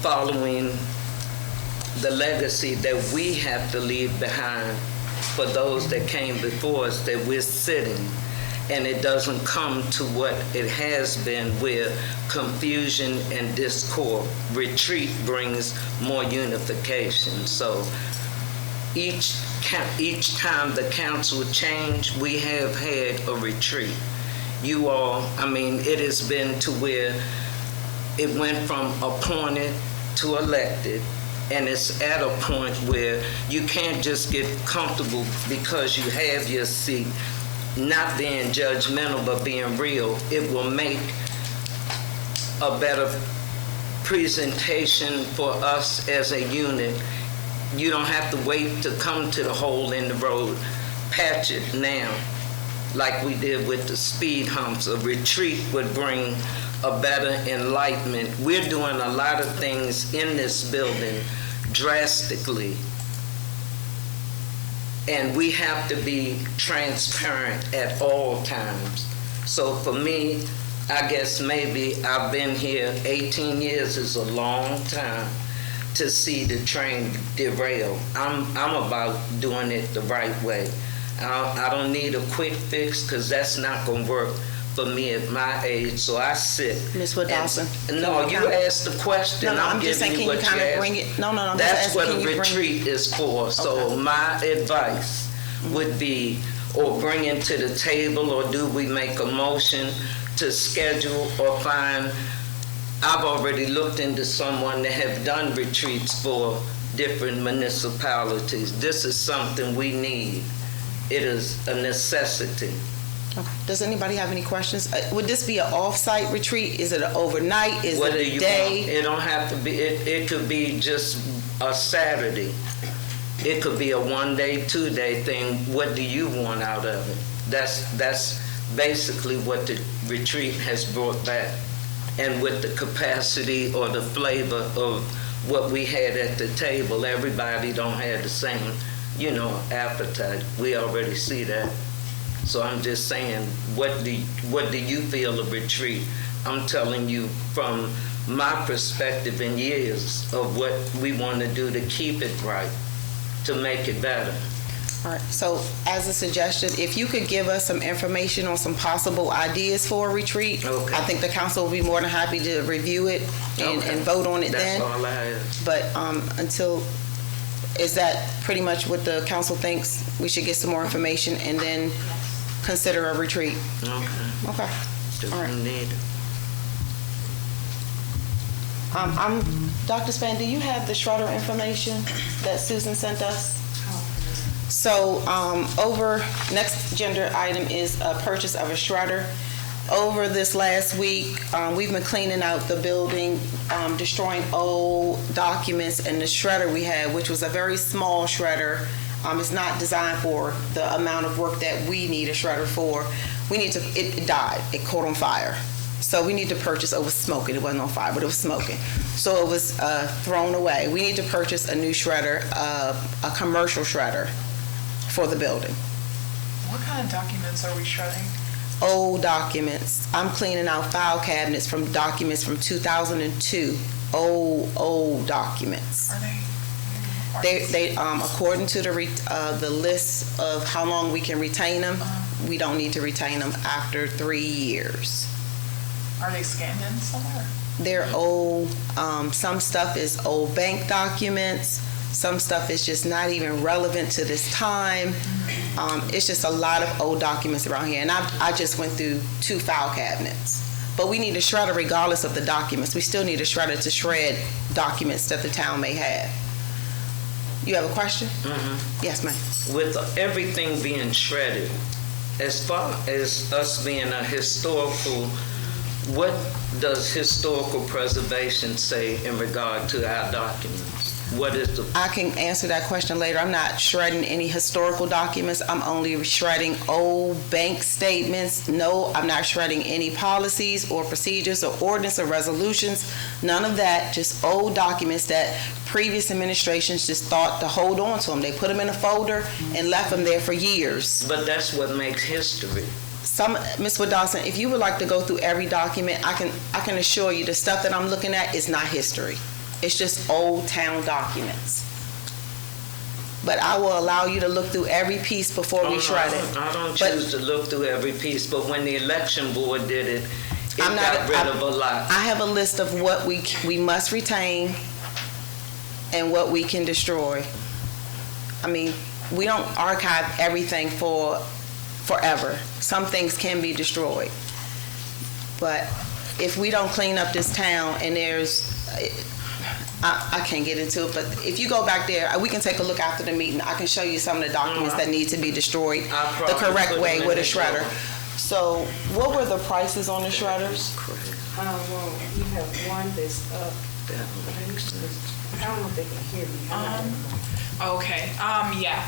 following the legacy that we have to leave behind for those that came before us, that we're sitting, and it doesn't come to what it has been, where confusion and discord. Retreat brings more unification. So each time the council changed, we have had a retreat. You all, it has been to where it went from appointed to elected, and it's at a point where you can't just get comfortable because you have your seat, not being judgmental but being real. It will make a better presentation for us as a unit. You don't have to wait to come to the hole in the road. Patch it now, like we did with the speed humps. A retreat would bring a better enlightenment. We're doing a lot of things in this building drastically, and we have to be transparent at all times. So for me, I guess maybe I've been here 18 years is a long time to see the train derail. I'm about doing it the right way. I don't need a quick fix, because that's not going to work for me at my age. So I sit. Ms. Wood Dawson? No, you asked the question. No, I'm giving just saying, you can you what kind of asked. bring it? No, I'm That's just what asking, a can you retreat is for. So Okay. my advice would be, or bring it to the table, or do we make a motion to schedule or find. I've already looked into someone that have done retreats for different municipalities. This is something we need. It is a necessity. Okay. Does anybody have any questions? Would this be an off-site retreat? Is it an overnight? Is What it do a you day? want? It don't have to be, it could be just a Saturday. It could be a 1-day, 2-day thing. What do you want out of it? That's basically what the retreat has brought back. And with the capacity or the flavor of what we had at the table, everybody don't have the same, appetite. We already see that. So I'm just saying, what do you feel of retreat? I'm telling you from my perspective in years of what we want to do to keep it right, to make it better. All right, so as a suggestion, if you could give us some information on some possible ideas for a retreat, Okay. I think the council will be more than happy to review it and Okay. vote on it then. That's all I have. But is that pretty much what the council thinks? We should get some more information and then consider a retreat? Okay. Okay. Just All right. need it. Dr. Span, do you have the shredder information that Susan sent us? So, next agenda item is a purchase of a shredder. Over this last week, we've been cleaning out the building, destroying old documents, and the shredder we had, which was a very small shredder, is not designed for the amount of work that we need a shredder for. It died, it caught on fire. So we need to purchase, it was smoking, it wasn't on fire, but it was smoking. So it was thrown away. We need to purchase a new shredder, a commercial shredder for the building. What kind of documents are we shredding? Old documents. I'm cleaning out file cabinets from documents from 2002. Old documents. Are They according to the list of how long we can retain them, we don't need to retain them after 3 years. Are they scanned in somewhere? They're old. Some stuff is old bank documents. Some stuff is just not even relevant to this time. It's just a lot of old documents around here. And I just went through 2 file cabinets. But we need a shredder regardless of the documents. We still need a shredder to shred documents that the town may have. You have a question? Yes, ma'am. With everything being shredded, as far as us being a historical, what does historical preservation say in regard to our documents? What is the... I can answer that question later. I'm not shredding any historical documents. I'm only shredding old bank statements. No, I'm not shredding any policies or procedures or ordinance or resolutions. None of that, just old documents that previous administrations just thought to hold on to them. They put them in a folder and left them there for years. But that's what makes history. Ms. Wood-Dawson, if you would like to go through every document, I can assure you the stuff that I'm looking at is not history. It's just old town documents. But I will allow you to look through every piece before we shred it. I don't choose to look through every piece, but when the election board did it, got rid of a lot. I have a list of what we must retain and what we can destroy. I mean, we don't archive everything for forever. Some things can be destroyed. But if we don't clean up this town and I can't get into it, but if you go back there, we can take a look after the meeting. I can show you some of the documents that need to be destroyed the correct way with a shredder. So what were the prices on the shredders? Well, you have one that's up. I don't know if they can hear me. Okay, yeah.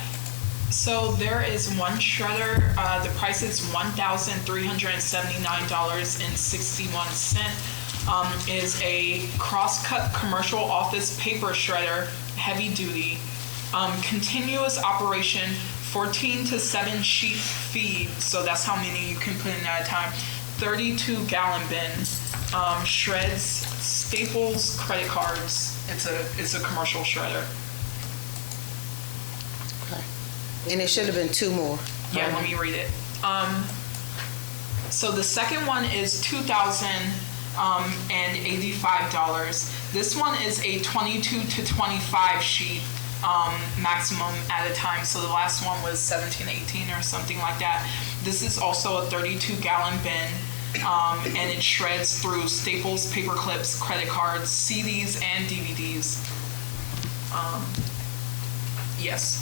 So there is one shredder, the price is $1,379.61. Is a cross-cut commercial office paper shredder, heavy duty, continuous operation, 14 to 7 sheet feed, so that's how many you can put in at a time, 32-gallon bin, shreds, staples, credit cards. It's a commercial shredder. And it should have been 2 more. Yeah, let me read it. So the second one is $2,085. This one is a 22 to 25 sheet maximum at a time. So the last one was 17, 18 or something like that. This is also a 32-gallon bin. And it shreds through staples, paper clips, credit cards, CDs, and DVDs. Yes.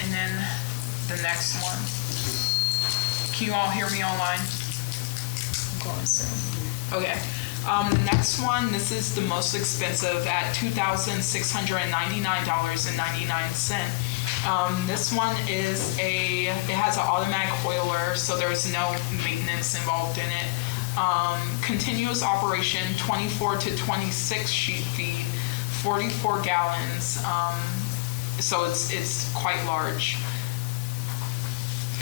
And then the next one. Can you all hear me online? I'm going soon. Okay. The next one, this is the most expensive at $2,699.99. This one is it has an automatic oiler, so there's no maintenance involved in it. Continuous operation, 24 to 26 sheet feed, 44 gallons. So it's quite large.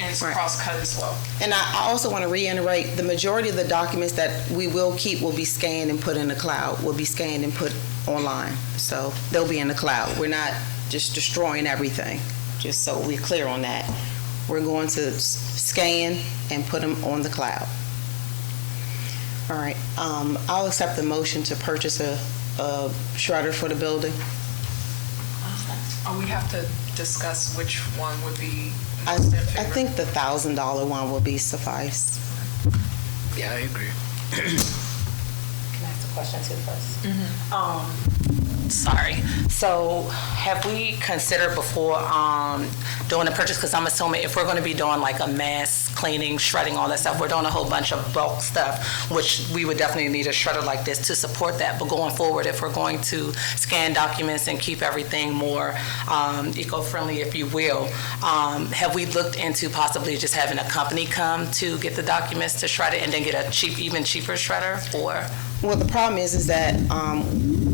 And it's Right. cross-cut as well. And I also want to reiterate, the majority of the documents that we will keep will be scanned and put in the cloud, will be scanned and put online. So they'll be in the cloud. We're not just destroying everything, just so we're clear on that. We're going to scan and put them on the cloud. All right, I'll accept the motion to purchase a shredder for the building. We have to discuss which one would be I most in favor. think the $1,000 one will be suffice. Yeah, I agree. Can I ask a question too first? Sorry. So have we considered before doing a purchase, because I'm assuming if we're going to be doing like a mass cleaning, shredding, all that stuff, we're doing a whole bunch of bulk stuff, which we would definitely need a shredder like this to support that. But going forward, if we're going to scan documents and keep everything more eco-friendly, if you will, have we looked into possibly just having a company come to get the documents to shred it and then get a even cheaper shredder? Or Well, the problem is that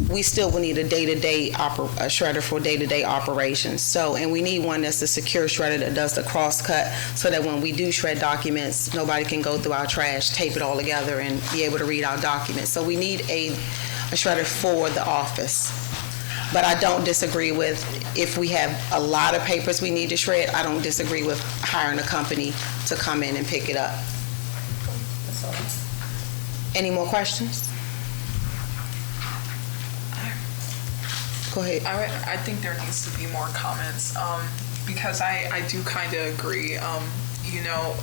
we still will need a day-to-day a shredder for day-to-day operations. So, and we need one that's a secure shredder that does the cross-cut, so that when we do shred documents, nobody can go through our trash, tape it all together, and be able to read our documents. So we need a shredder for the office. But I don't disagree with, if we have a lot of papers we need to shred, I don't disagree with hiring a company to come in and pick it up. Any more questions? Go ahead. I think there needs to be more comments, because I do kind of agree. You know,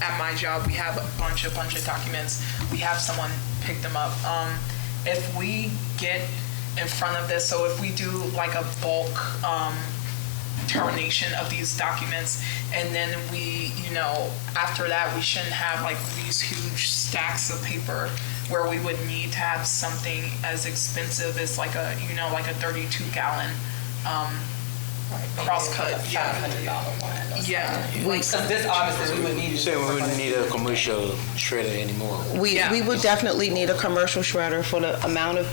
at my job, we have a bunch of documents. We have someone pick them up. If we get in front of this, so if we do like a bulk termination of these documents, and then we, you know, after that, we shouldn't have like these huge stacks of paper where we would need to have something as expensive as like a, you know, like a 32-gallon cross-cut. Yeah. $500 one. Yeah. Because this obviously we would need. You say we wouldn't need a commercial shredder anymore. We would definitely need a commercial shredder for the amount of,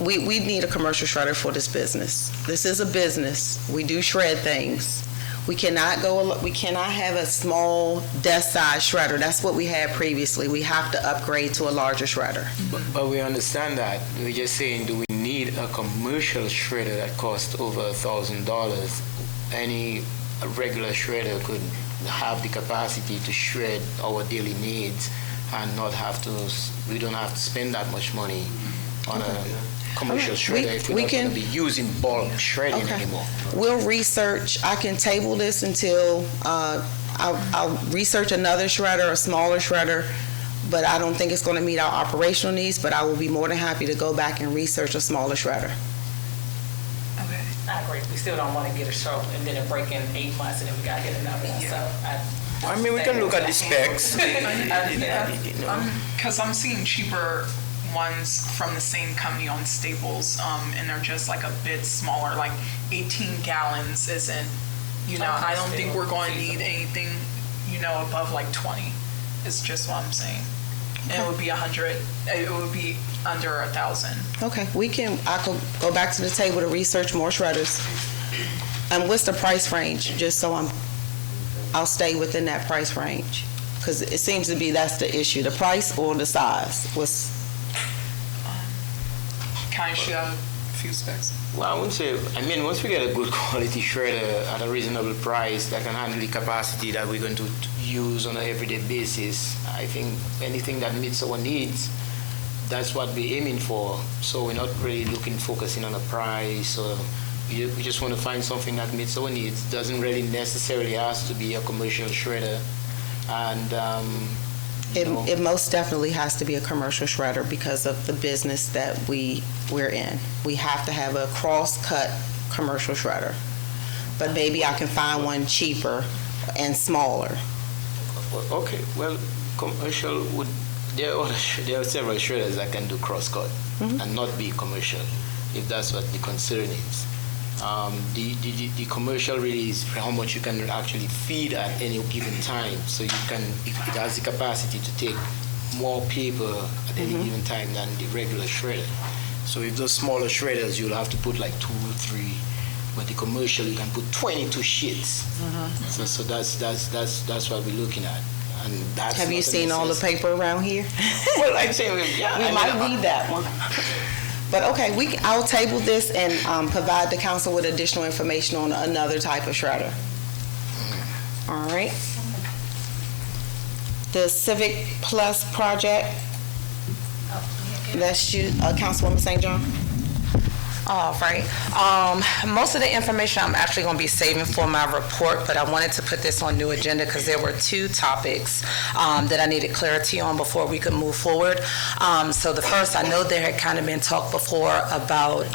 we need a commercial shredder for this business. This is a business. We do shred things. We cannot have a small desk-side shredder. That's what we had previously. We have to upgrade to a larger shredder. But we understand that. We're just saying, do we need a commercial shredder that costs over $1,000? Any regular shredder could have the capacity to shred our daily needs and not have to, we don't have to spend that much money on a commercial shredder if we're not going to be using bulk shredding anymore. We'll research. I can table this until I'll research another shredder, a smaller shredder, but I don't think it's going to meet our operational needs, but I will be more than happy to go back and research a smaller shredder. Okay. I agree. We still don't want to get a show and then it break in 8 months and then we got to get another one. So I mean, we can look at the specs. Because I'm seeing cheaper ones from the same company on Staples, and they're just like a bit smaller, like 18 gallons isn't, you know, I don't think we're going to need anything, you know, above like 20, is just what I'm saying. And it would be 100, it would be under 1,000. Okay, I could go back to the table to research more shredders. And what's the price range, just so I'll stay within that price range? Because it seems to be that's the issue, the price or the size. Can I shoot out a few specs? Well, I wouldn't say, I mean, once we get a good quality shredder at a reasonable price that can handle the capacity that we're going to use on an everyday basis, I think anything that meets our needs, that's what we're aiming for. So we're not really focusing on a price, or we just want to find something that meets our needs. Doesn't really necessarily has to be a commercial shredder. And It most definitely has to be a commercial shredder because of the business that we're in. We have to have a cross-cut commercial shredder. But maybe I can find one cheaper and smaller. Okay, well, commercial would, there are several shredders that can do cross-cut and not be commercial, if that's what the concern is. The commercial really is how much you can actually feed at any given time. So you can, it has the capacity to take more paper at any given time than the regular shredder. So if those smaller shredders, you'll have to put like 2 or 3, but the commercial you can put 22 sheets. So that's what we're looking at. And that's Have you seen all the paper around here? Well, I'm saying, We might need that one. But okay, I'll table this and provide the council with additional information on another type of shredder. All right. The Civic Plus project, that's you, Councilwoman St. John. All right. Most of the information I'm actually going to be saving for my report, but I wanted to put this on new agenda because there were two topics that I needed clarity on before we could move forward. So the first, I know there had kind of been talk before about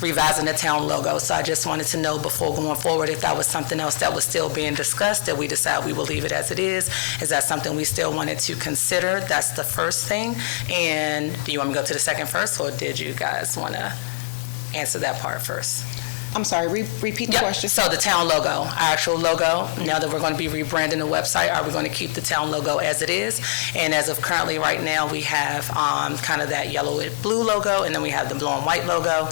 revising the town logo. So I just wanted to know before going forward if that was something else that was still being discussed, that we decide we will leave it as it is. Is that something we still wanted to consider? That's the first thing. And do you want me to go to the second first, or did you guys want to answer that part first? I'm sorry, repeat the question. So the town logo, our actual logo, now that we're going to be rebranding the website, are we going to keep the town logo as it is? And as of currently right now, we have kind of that yellow and blue logo, and then we have the blue and white logo.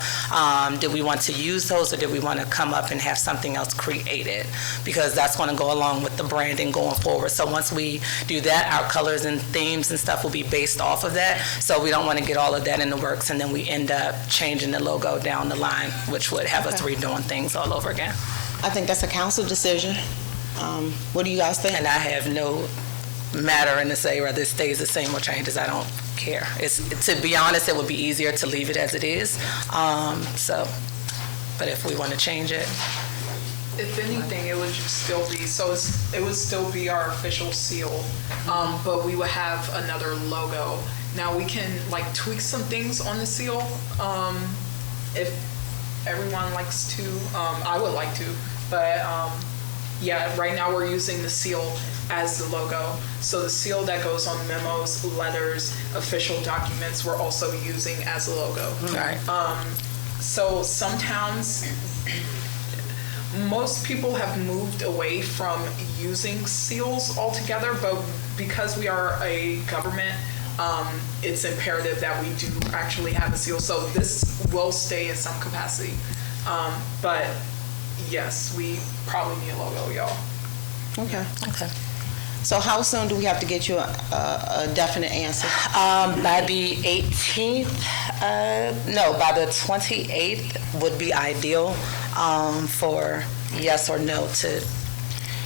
Did we want to use those, or did we want to come up and have something else created? Because that's going to go along with the branding going forward. So once we do that, our colors and themes and stuff will be based off of that. So we don't want to get all of that in the works, and then we end up changing the logo down the line, which would have us redoing things all over again. I think that's a council decision. What do you guys think? And I have no matter in to say whether it stays the same or changes. I don't care. To be honest, it would be easier to leave it as it is. But if we want to change it. If anything, it would still be, it would still be our official seal, but we would have another logo. Now we can like tweak some things on the seal, if everyone likes to. I would like to, but yeah, right now we're using the seal as the logo. So the seal that goes on memos, letters, official documents, we're also using as a logo. Right. So some towns, most people have moved away from using seals altogether, but because we are a government, it's imperative that we do actually have a seal. So this will stay in some capacity. But yes, we probably need a logo, y'all. Okay. Okay. So how soon do we have to get you a definite answer? By the 18th, by the 28th would be ideal for yes or no to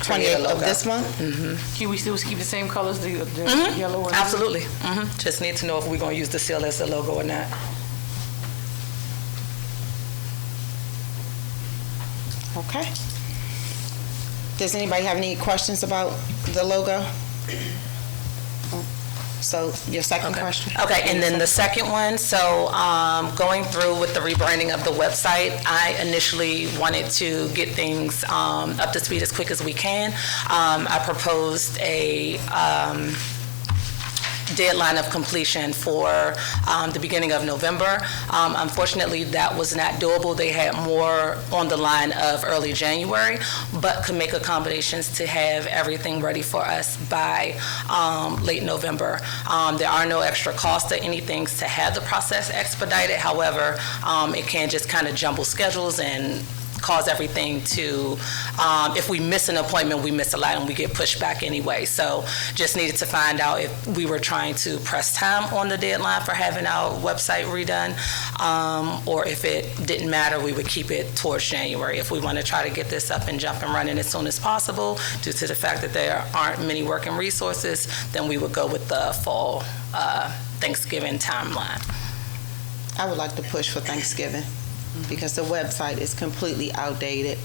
28th of this month? Mm-hmm. Can we still keep the same colors, the yellow and Absolutely. Mm-hmm. Just need to know if we're going to use the seal as the logo or not. Okay. Does anybody have any questions about the logo? So your second question? Okay, and then the second one, so going through with the rebranding of the website, I initially wanted to get things up to speed as quick as we can. I proposed a deadline of completion for the beginning of November. Unfortunately, that was not doable. They had more on the line of early January, but could make accommodations to have everything ready for us by late November. There are no extra costs or anything to have the process expedited. However, it can just kind of jumble schedules and cause everything to, if we miss an appointment, we miss a lot and we get pushed back anyway. So just needed to find out if we were trying to press time on the deadline for having our website redone, or if it didn't matter, we would keep it towards January. If we want to try to get this up and jump and running as soon as possible, due to the fact that there aren't many working resources, then we would go with the fall Thanksgiving timeline. I would like to push for Thanksgiving because the website is completely outdated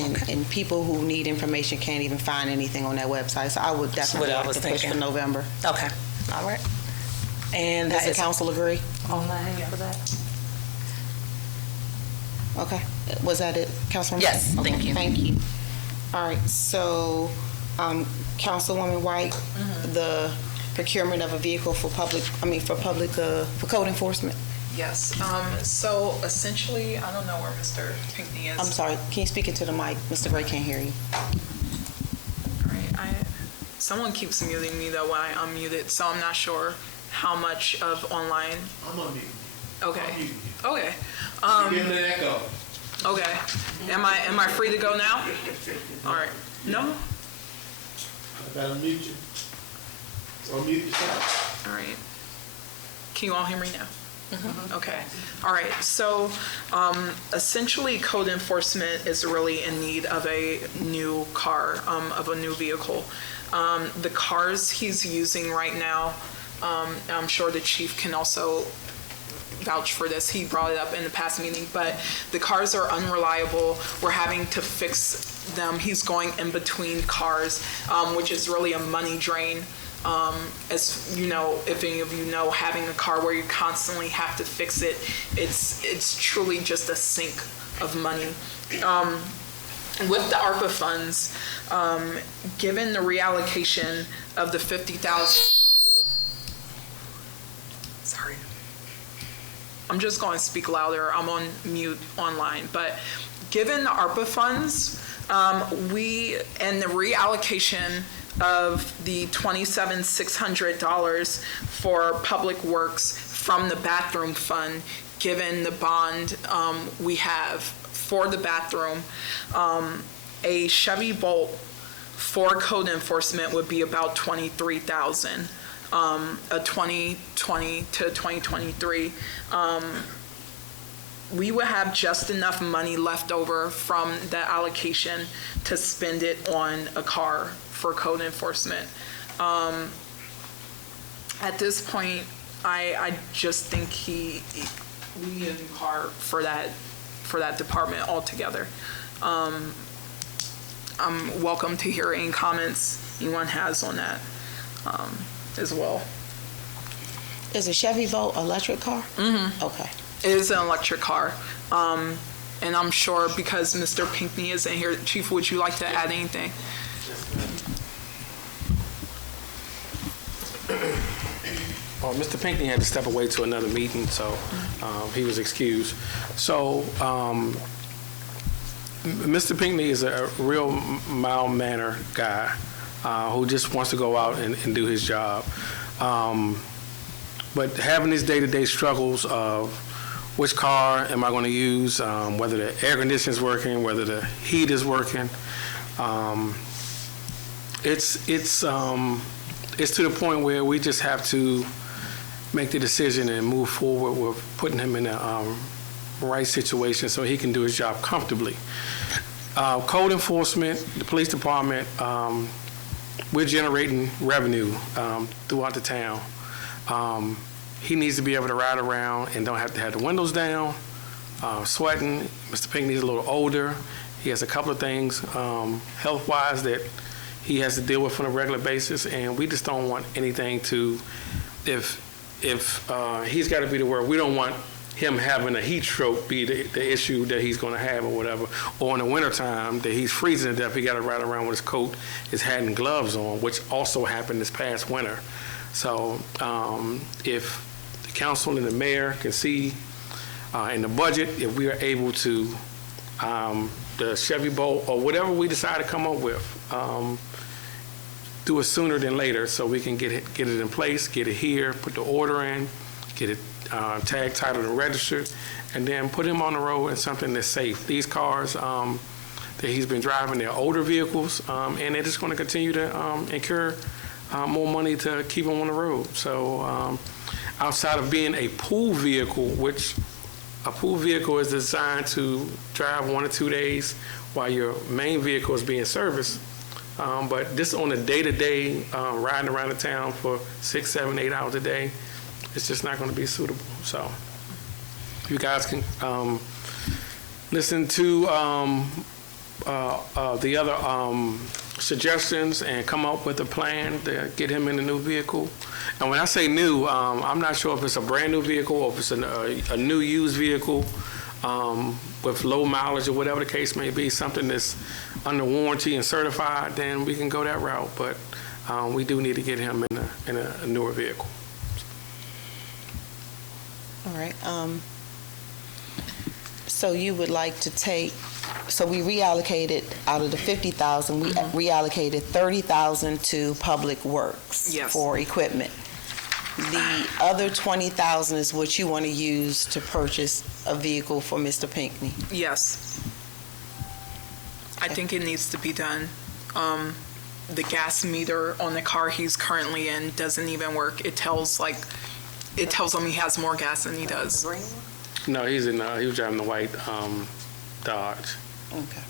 and people who need information can't even find anything on that website. So I would definitely like to push for November. Okay, all right. And Does the council agree? online for that? Okay, was that it, Councilwoman? Yes, Okay, thank you. Thank you. All right, so Councilwoman White, the procurement of a vehicle for for code enforcement. Yes, so essentially, I don't know where Mr. Pinckney is. I'm sorry, can you speak into the mic? Mr. Gray can't hear you. All right, someone keeps muting me though when I unmute, so I'm not sure how much of online. I'm unmuted. Okay. I'm muted. Okay. Give it an echo. Okay. Am I free to go now? All right. No? I gotta mute you. Or mute yourself. All right. Can you all hear me now? Okay, all right, so essentially code enforcement is really in need of a new car, of a new vehicle. The cars he's using right now, and I'm sure the chief can also vouch for this, he brought it up in the past meeting, but the cars are unreliable. We're having to fix them. He's going in between cars, which is really a money drain. As you know, if any of you know, having a car where you constantly have to fix it, it's truly just a sink of money. With the ARPA funds, given the reallocation of the 50,000, sorry, I'm just going to speak louder. I'm on mute online, but given the ARPA funds, and the reallocation of the $27,600 for public works from the bathroom fund, given the bond we have for the bathroom, a Chevy Bolt for code enforcement would be about $23,000. A 2020 to 2023. We would have just enough money left over from the allocation to spend it on a car for code enforcement. At this point, I just think we need a new car for that department altogether. I'm welcome to hear any comments anyone has on that as well. Is a Chevy Volt electric car? Mm-hmm. Okay. It is an electric car. And I'm sure because Mr. Pinkney is in here, Chief, would you like to add anything? Well, Mr. Pinkney had to step away to another meeting, so he was excused. So Mr. Pinkney is a real mild-mannered guy who just wants to go out and do his job. But having these day-to-day struggles of which car am I going to use, whether the air conditioner is working, whether the heat is working, it's to the point where we just have to make the decision and move forward with putting him in a right situation so he can do his job comfortably. Code enforcement, the police department, we're generating revenue throughout the town. He needs to be able to ride around and don't have to have the windows down, sweating. Mr. Pinkney's a little older. He has a couple of things health-wise that he has to deal with on a regular basis, and we just don't want anything to, if he's got to be to where we don't want him having a heat stroke be the issue that he's going to have or whatever, or in the wintertime that he's freezing to death, he got to ride around with his coat, his hat, and gloves on, which also happened this past winter. So if the council and the mayor can see in the budget, if we are able to, the Chevy Bolt or whatever we decide to come up with, do it sooner than later so we can get it in place, get it here, put the order in, get it tagged, titled, and registered, and then put him on the road in something that's safe. These cars that he's been driving, they're older vehicles, and they're just going to continue to incur more money to keep them on the road. So outside of being a pool vehicle, which a pool vehicle is designed to drive 1 or 2 days while your main vehicle is being serviced, but this on a day-to-day riding around the town for 6, 7, 8 hours a day, it's just not going to be suitable. So you guys can listen to the other suggestions and come up with a plan to get him in a new vehicle. And when I say new, I'm not sure if it's a brand new vehicle or if it's a new used vehicle with low mileage or whatever the case may be, something that's under warranty and certified, then we can go that route. But we do need to get him in a newer vehicle. All right. So you would like to take, so we reallocated out of the 50,000, we reallocated 30,000 to public works for equipment. The other 20,000 is what you want to use to purchase a vehicle for Mr. Pinkney. Yes. I think it needs to be done. The gas meter on the car he's currently in doesn't even work. It tells like it tells him he has more gas than he does. No, he was driving the white Dodge. Okay.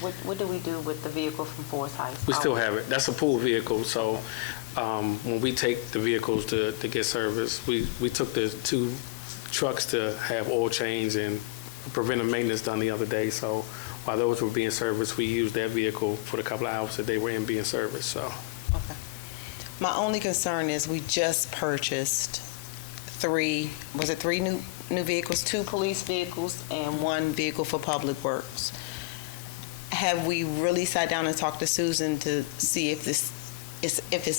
What do we do with the vehicle from Forest Heights? We still have it. That's a pool vehicle, so when we take the vehicles to get service, we took the 2 trucks to have oil change and preventive maintenance done the other day. So while those were being serviced, we used that vehicle for the couple of hours that they were in being serviced. So. Okay. My only concern is we just purchased 3 new vehicles, 2 police vehicles and 1 vehicle for public works. Have we really sat down and talked to Susan to see if it's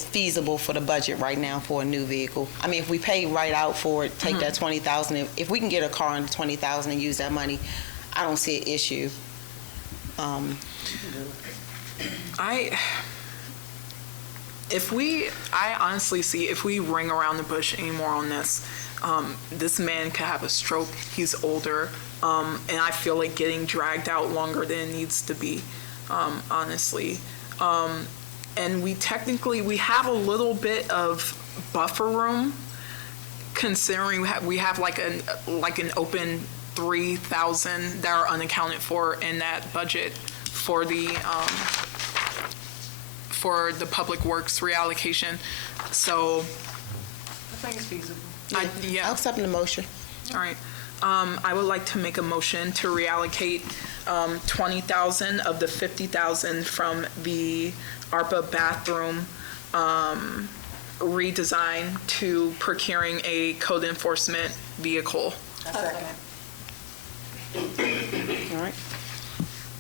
feasible for the budget right now for a new vehicle? I mean, if we pay right out for it, take that $20,000. If we can get a car under $20,000 and use that money, I don't see an issue. I honestly see if we ring around the bush anymore on this, this man could have a stroke. He's older, and I feel like getting dragged out longer than it needs to be, honestly. And we have a little bit of buffer room, considering we have like an open 3,000 that are unaccounted for in that budget for the public works reallocation. So I think it's feasible. I'll accept the motion. all right. I would like to make a motion to reallocate 20,000 of the 50,000 from the ARPA bathroom redesign to procuring a code enforcement vehicle. A second. All right.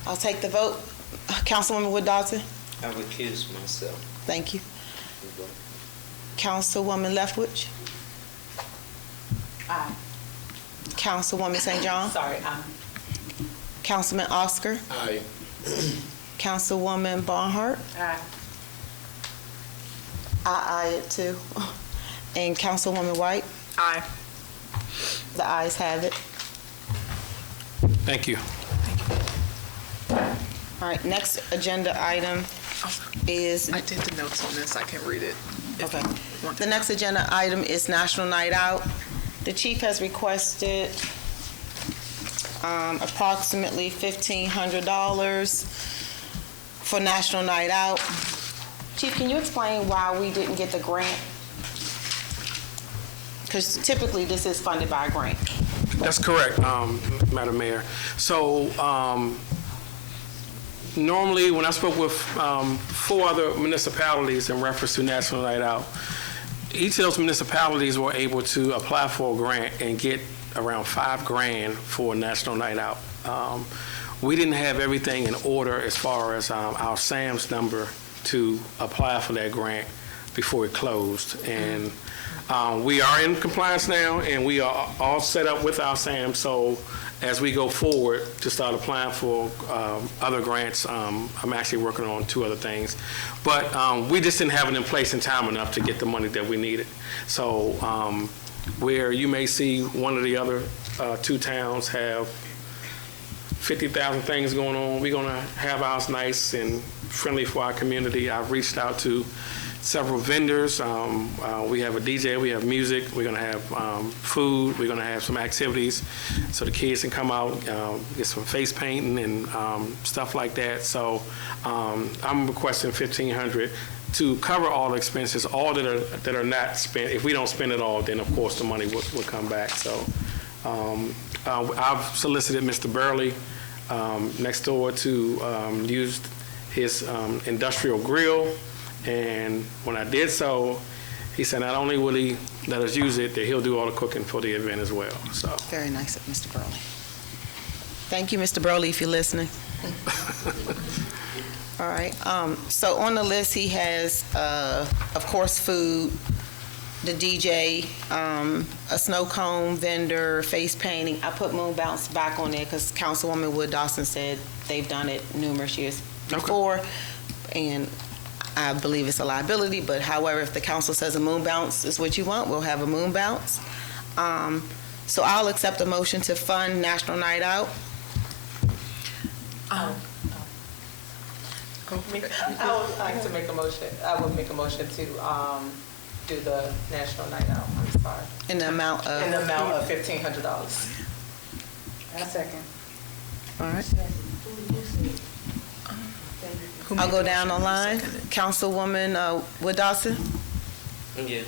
I'll take the vote. Councilwoman Wood Dodson? I recuse myself. Thank you. Councilwoman Leftwich? Aye. Councilwoman St. John? Sorry, Councilman Oscar? Aye. Councilwoman Barnhart? Aye. I it too. And Councilwoman White? Aye. The ayes have it. Thank you. All right, next agenda item is, I did the notes on this. I can read it. if okay. you want to. The next agenda item is National Night Out. The chief has requested approximately $1,500 for National Night Out. Chief, can you explain why we didn't get the grant? Because typically this is funded by a grant. That's correct, Madam Mayor. So normally, when I spoke with 4 other municipalities in reference to National Night Out, each of those municipalities were able to apply for a grant and get around $5 grand for National Night Out. We didn't have everything in order as far as our SAM's number to apply for that grant before it closed. And we are in compliance now, and we are all set up with our SAM. So as we go forward to start applying for other grants, I'm actually working on 2 other things. But we just didn't have it in place in time enough to get the money that we needed. So where you may see one of the other 2 towns have 50,000 things going on, we're going to have ours nice and friendly for our community. I've reached out to several vendors. We have a DJ, we have music, we're going to have food, we're going to have some activities so the kids can come out, get some face painting and stuff like that. So I'm requesting $1,500 to cover all the expenses, all that are not spent. If we don't spend it all, then of course the money will come back. So I've solicited Mr. Burley next door to use his industrial grill. And when I did so, he said not only will he let us use it, that he'll do all the cooking for the event as well. So Very nice of Mr. Burley. Thank you, Mr. Burley, if you're listening. All right. So on the list, he has, of course, food, the DJ, a snow cone vendor, face painting. I put Moon Bounce back on there because Councilwoman Wood Dawson said they've done it numerous years before, and I believe it's a liability. But however, if the council says a Moon Bounce is what you want, we'll have a Moon Bounce. So I'll accept a motion to fund National Night Out. I would like to make a motion. I would make a motion to do the National Night Out. I'm sorry. In the amount In the of, amount of $1,500. Second. all right. I'll go down the line. Councilwoman Wadasa? Yeah,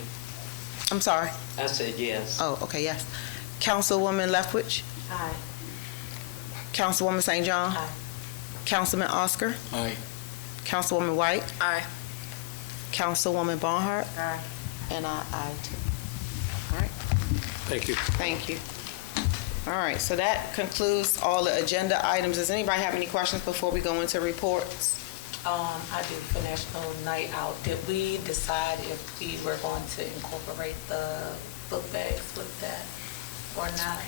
I'm sorry. I said yes. Oh, okay, yes. Councilwoman Leftwich? Aye. Councilwoman St. John? Aye. Councilman Oscar? Aye. Councilwoman White? Aye. Councilwoman Barnhart? Aye. And I too. All right, Thank you. thank you. All right, so that concludes all the agenda items. Does anybody have any questions before we go into reports? I do for National Night Out. Did we decide if we were going to incorporate the book bags with that or not?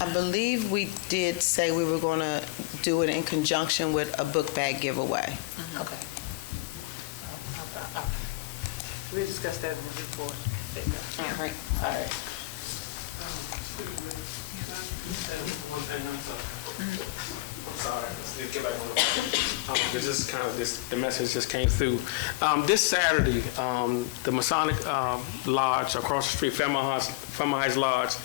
I believe we did say we were going to do it in conjunction with a book bag giveaway. Okay. We discussed that in the report. All right. All right. I'm sorry, let's get back on the message just came through. This Saturday, the Masonic Lodge across the street, Fairmount Heights Lodge,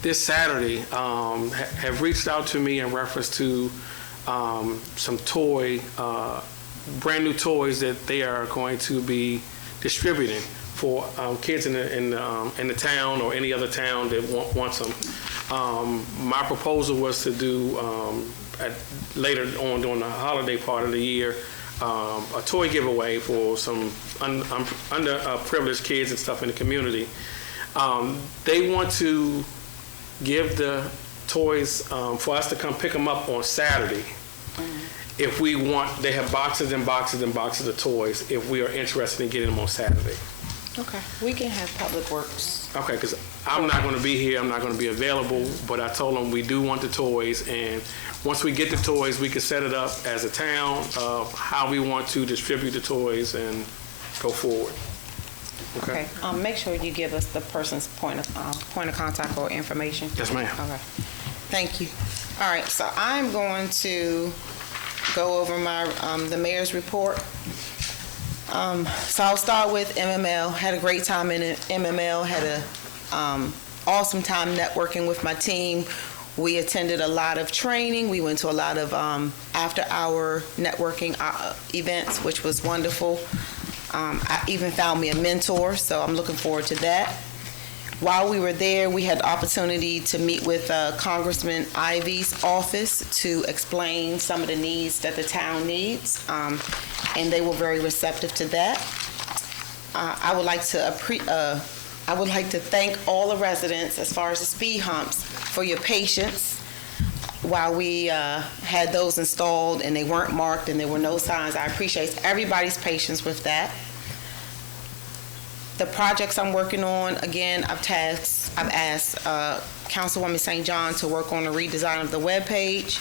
this Saturday have reached out to me in reference to some brand new toys that they are going to be distributing for kids in the town or any other town that wants them. My proposal was to do later on during the holiday part of the year a toy giveaway for some underprivileged kids and stuff in the community. They want to give the toys for us to come pick them up on Saturday. If we want, they have boxes and boxes and boxes of toys if we are interested in getting them on Saturday. Okay, we can have Public Works. Okay, because I'm not going to be here, I'm not going to be available, but I told them we do want the toys, and once we get the toys, we can set it up as a town of how we want to distribute the toys and go forward. Okay, make sure you give us the person's point of contact or information. Yes, ma'am. Okay, thank you. All right, so I'm going to go over the mayor's report. So I'll start with MML. Had a great time in MML. Had a awesome time networking with my team. We attended a lot of training. We went to a lot of after-hour networking events, which was wonderful. I even found me a mentor, so I'm looking forward to that. While we were there, we had the opportunity to meet with Congressman Ivey's office to explain some of the needs that the town needs, and they were very receptive to that. I would like to thank all the residents, as far as the speed humps, for your patience while we had those installed and they weren't marked and there were no signs. I appreciate everybody's patience with that. The projects I'm working on, again, I've asked Councilwoman St. John to work on a redesign of the webpage.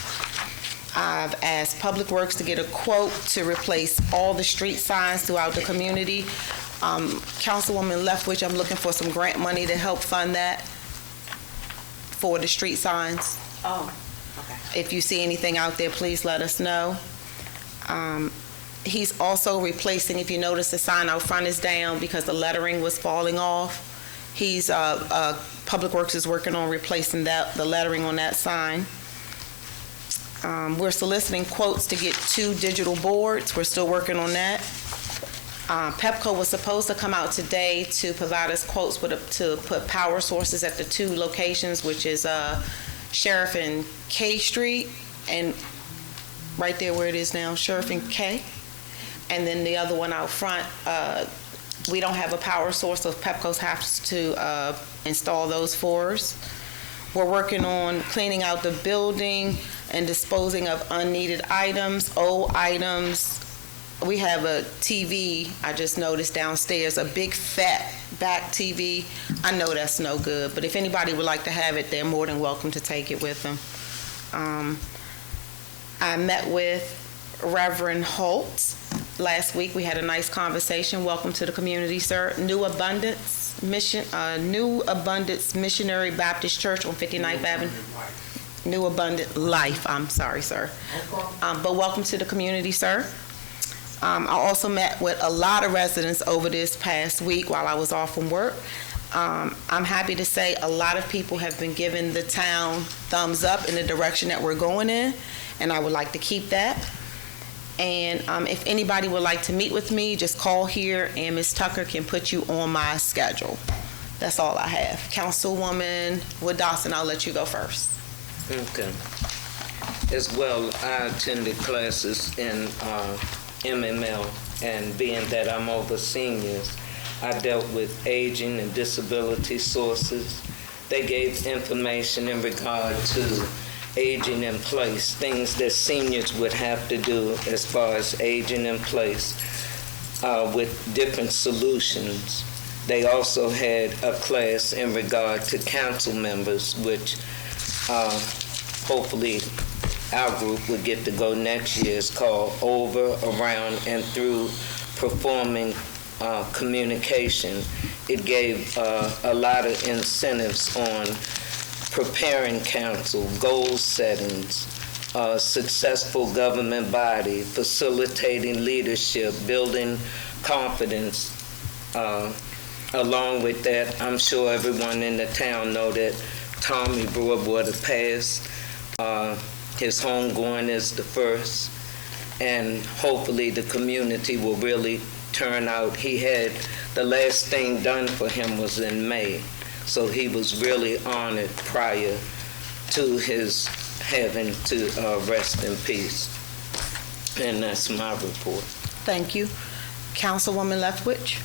I've asked Public Works to get a quote to replace all the street signs throughout the community. Councilwoman Leftwich, I'm looking for some grant money to help fund that for the street signs. Oh, okay. If you see anything out there, please let us know. He's also replacing, if you notice, the sign out front is down because the lettering was falling off. Public Works is working on replacing the lettering on that sign. We're soliciting quotes to get 2 digital boards. We're still working on that. Pepco was supposed to come out today to provide us quotes to put power sources at the 2 locations, which is Sheriff and K Street, and right there where it is now, Sheriff and K. And then the other one out front, we don't have a power source, so Pepco has to install those for us. We're working on cleaning out the building and disposing of unneeded items, old items. We have a TV, I just noticed downstairs, a big fat back TV. I know that's no good, but if anybody would like to have it, they're more than welcome to take it with them. I met with Reverend Holtz last week. We had a nice conversation. Welcome to the community, sir. New Abundance Missionary Baptist Church on 59th Avenue. New Abundant Life, I'm sorry, sir. But welcome to the community, sir. I also met with a lot of residents over this past week while I was off from work. I'm happy to say a lot of people have been giving the town thumbs up in the direction that we're going in, and I would like to keep that. And if anybody would like to meet with me, just call here and Ms. Tucker can put you on my schedule. That's all I have. Councilwoman Wood Dawson, I'll let you go first. Okay. As well, I attended classes in MML, and being that I'm over seniors, I dealt with aging and disability sources. They gave information in regard to aging in place, things that seniors would have to do as far as aging in place with different solutions. They also had a class in regard to council members, which hopefully our group will get to go next year. It's called Over, Around, and Through Performing Communication. It gave a lot of incentives on preparing council, goal settings, successful government body, facilitating leadership, building confidence. Along with that, I'm sure everyone in the town know that Tommy Broadwater passed. His homegoing is the first, and hopefully the community will really turn out. He had the last thing done for him was in May, so he was really honored prior to his having to rest in peace. And that's my report. Thank you. Councilwoman Leftwich.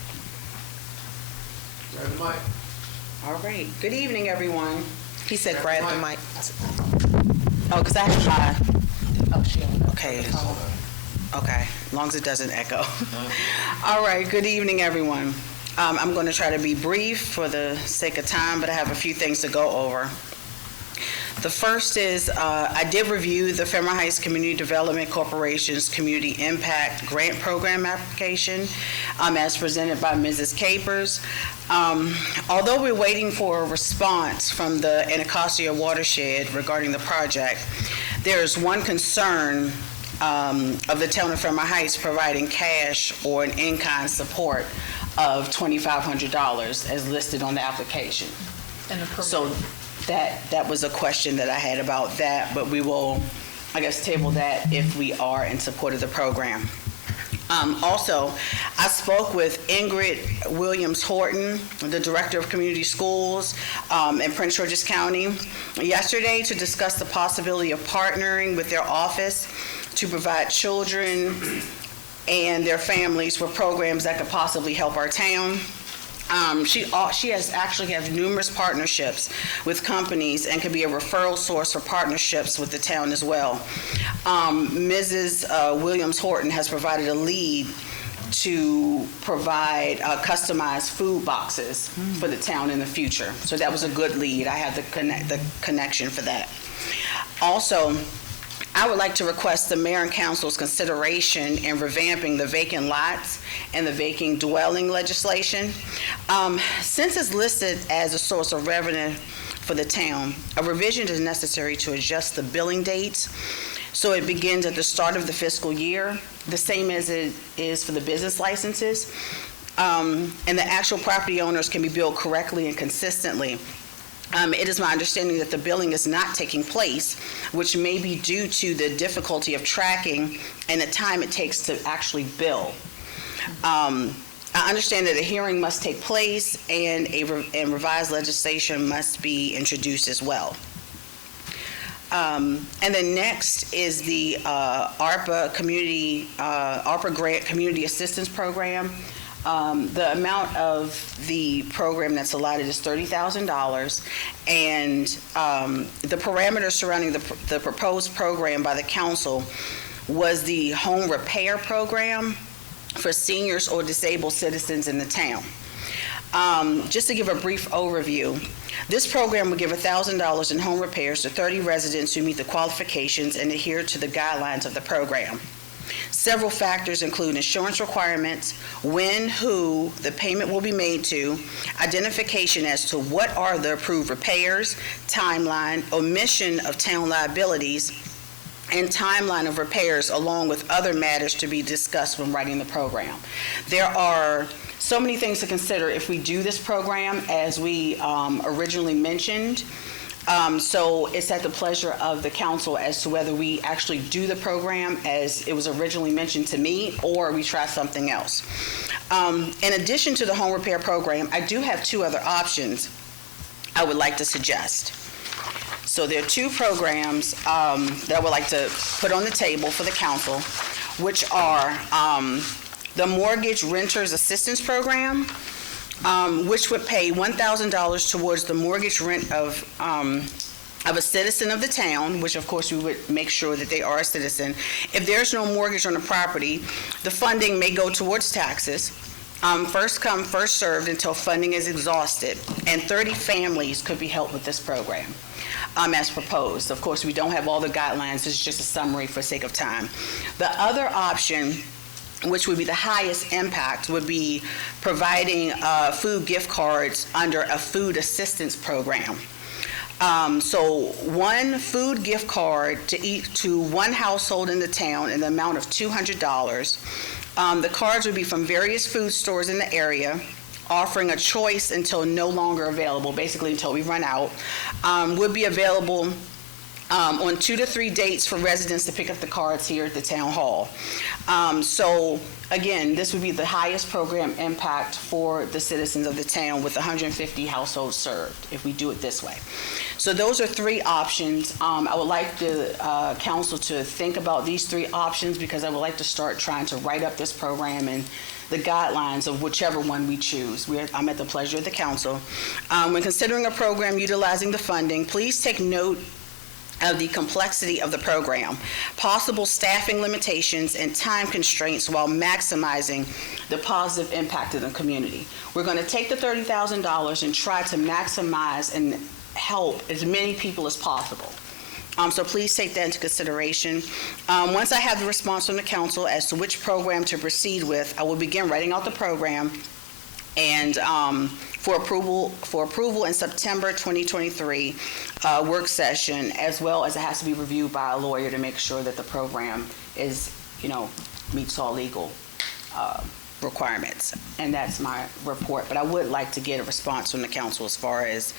Grab the mic. All right. Good evening, everyone. He said grab the mic. Oh, because I have my... Oh, she... Okay. Okay. As long as it doesn't echo. All right. Good evening, everyone. I'm going to try to be brief for the sake of time, but I have a few things to go over. The first is I did review the Fairmount Heights Community Development Corporation's Community Impact Grant Program application as presented by Mrs. Capers. Although we're waiting for a response from the Anacostia watershed regarding the project, there is one concern of the town of Fairmount Heights providing cash or an in-kind support of $2,500 as listed on the application. And the permit. So that was a question that I had about that, but we will, I guess, table that if we are in support of the program. Also, I spoke with Ingrid Williams-Horton, the Director of Community Schools in Prince George's County, yesterday to discuss the possibility of partnering with their office to provide children and their families with programs that could possibly help our town. She has actually numerous partnerships with companies and can be a referral source for partnerships with the town as well. Mrs. Williams-Horton has provided a lead to provide customized food boxes for the town in the future. So that was a good lead. I had the connection for that. Also, I would like to request the mayor and council's consideration in revamping the vacant lots and the vacant dwelling legislation. Since it's listed as a source of revenue for the town, a revision is necessary to adjust the billing dates so it begins at the start of the fiscal year, the same as it is for the business licenses, and the actual property owners can be billed correctly and consistently. It is my understanding that the billing is not taking place, which may be due to the difficulty of tracking and the time it takes to actually bill. I understand that a hearing must take place and revised legislation must be introduced as well. And then next is the ARPA Grant Community Assistance Program. The amount of the program that's allotted is $30,000, and the parameters surrounding the proposed program by the council was the home repair program for seniors or disabled citizens in the town. Just to give a brief overview, this program will give $1,000 in home repairs to 30 residents who meet the qualifications and adhere to the guidelines of the program. Several factors include insurance requirements, when, who the payment will be made to, identification as to what are the approved repairs, timeline, omission of town liabilities, and timeline of repairs, along with other matters to be discussed when writing the program. There are so many things to consider if we do this program, as we originally mentioned. So it's at the pleasure of the council as to whether we actually do the program as it was originally mentioned to me, or we try something else. In addition to the home repair program, I do have two other options I would like to suggest. So there are two programs that I would like to put on the table for the council, which are the Mortgage Renters Assistance Program, which would pay $1,000 towards the mortgage rent of a citizen of the town, which of course we would make sure that they are a citizen. If there's no mortgage on the property, the funding may go towards taxes. First come, first served until funding is exhausted, and 30 families could be helped with this program as proposed. Of course, we don't have all the guidelines. This is just a summary for sake of time. The other option, which would be the highest impact, would be providing food gift cards under a food assistance program. So one food gift card to one household in the town in the amount of $200. The cards would be from various food stores in the area, offering a choice until no longer available, basically until we run out. Would be available on 2 to 3 dates for residents to pick up the cards here at the town hall. So again, this would be the highest program impact for the citizens of the town, with 150 households served if we do it this way. So those are 3 options. I would like the council to think about these 3 options, because I would like to start trying to write up this program and the guidelines of whichever one we choose. I'm at the pleasure of the council. When considering a program utilizing the funding, please take note of the complexity of the program, possible staffing limitations, and time constraints while maximizing the positive impact of the community. We're going to take the $30,000 and try to maximize and help as many people as possible. So please take that into consideration. Once I have the response from the council as to which program to proceed with, I will begin writing out the program and for approval in September 2023 work session, as well as it has to be reviewed by a lawyer to make sure that the program is, meets all legal requirements. And that's my report. But I would like to get a response from the council as far as,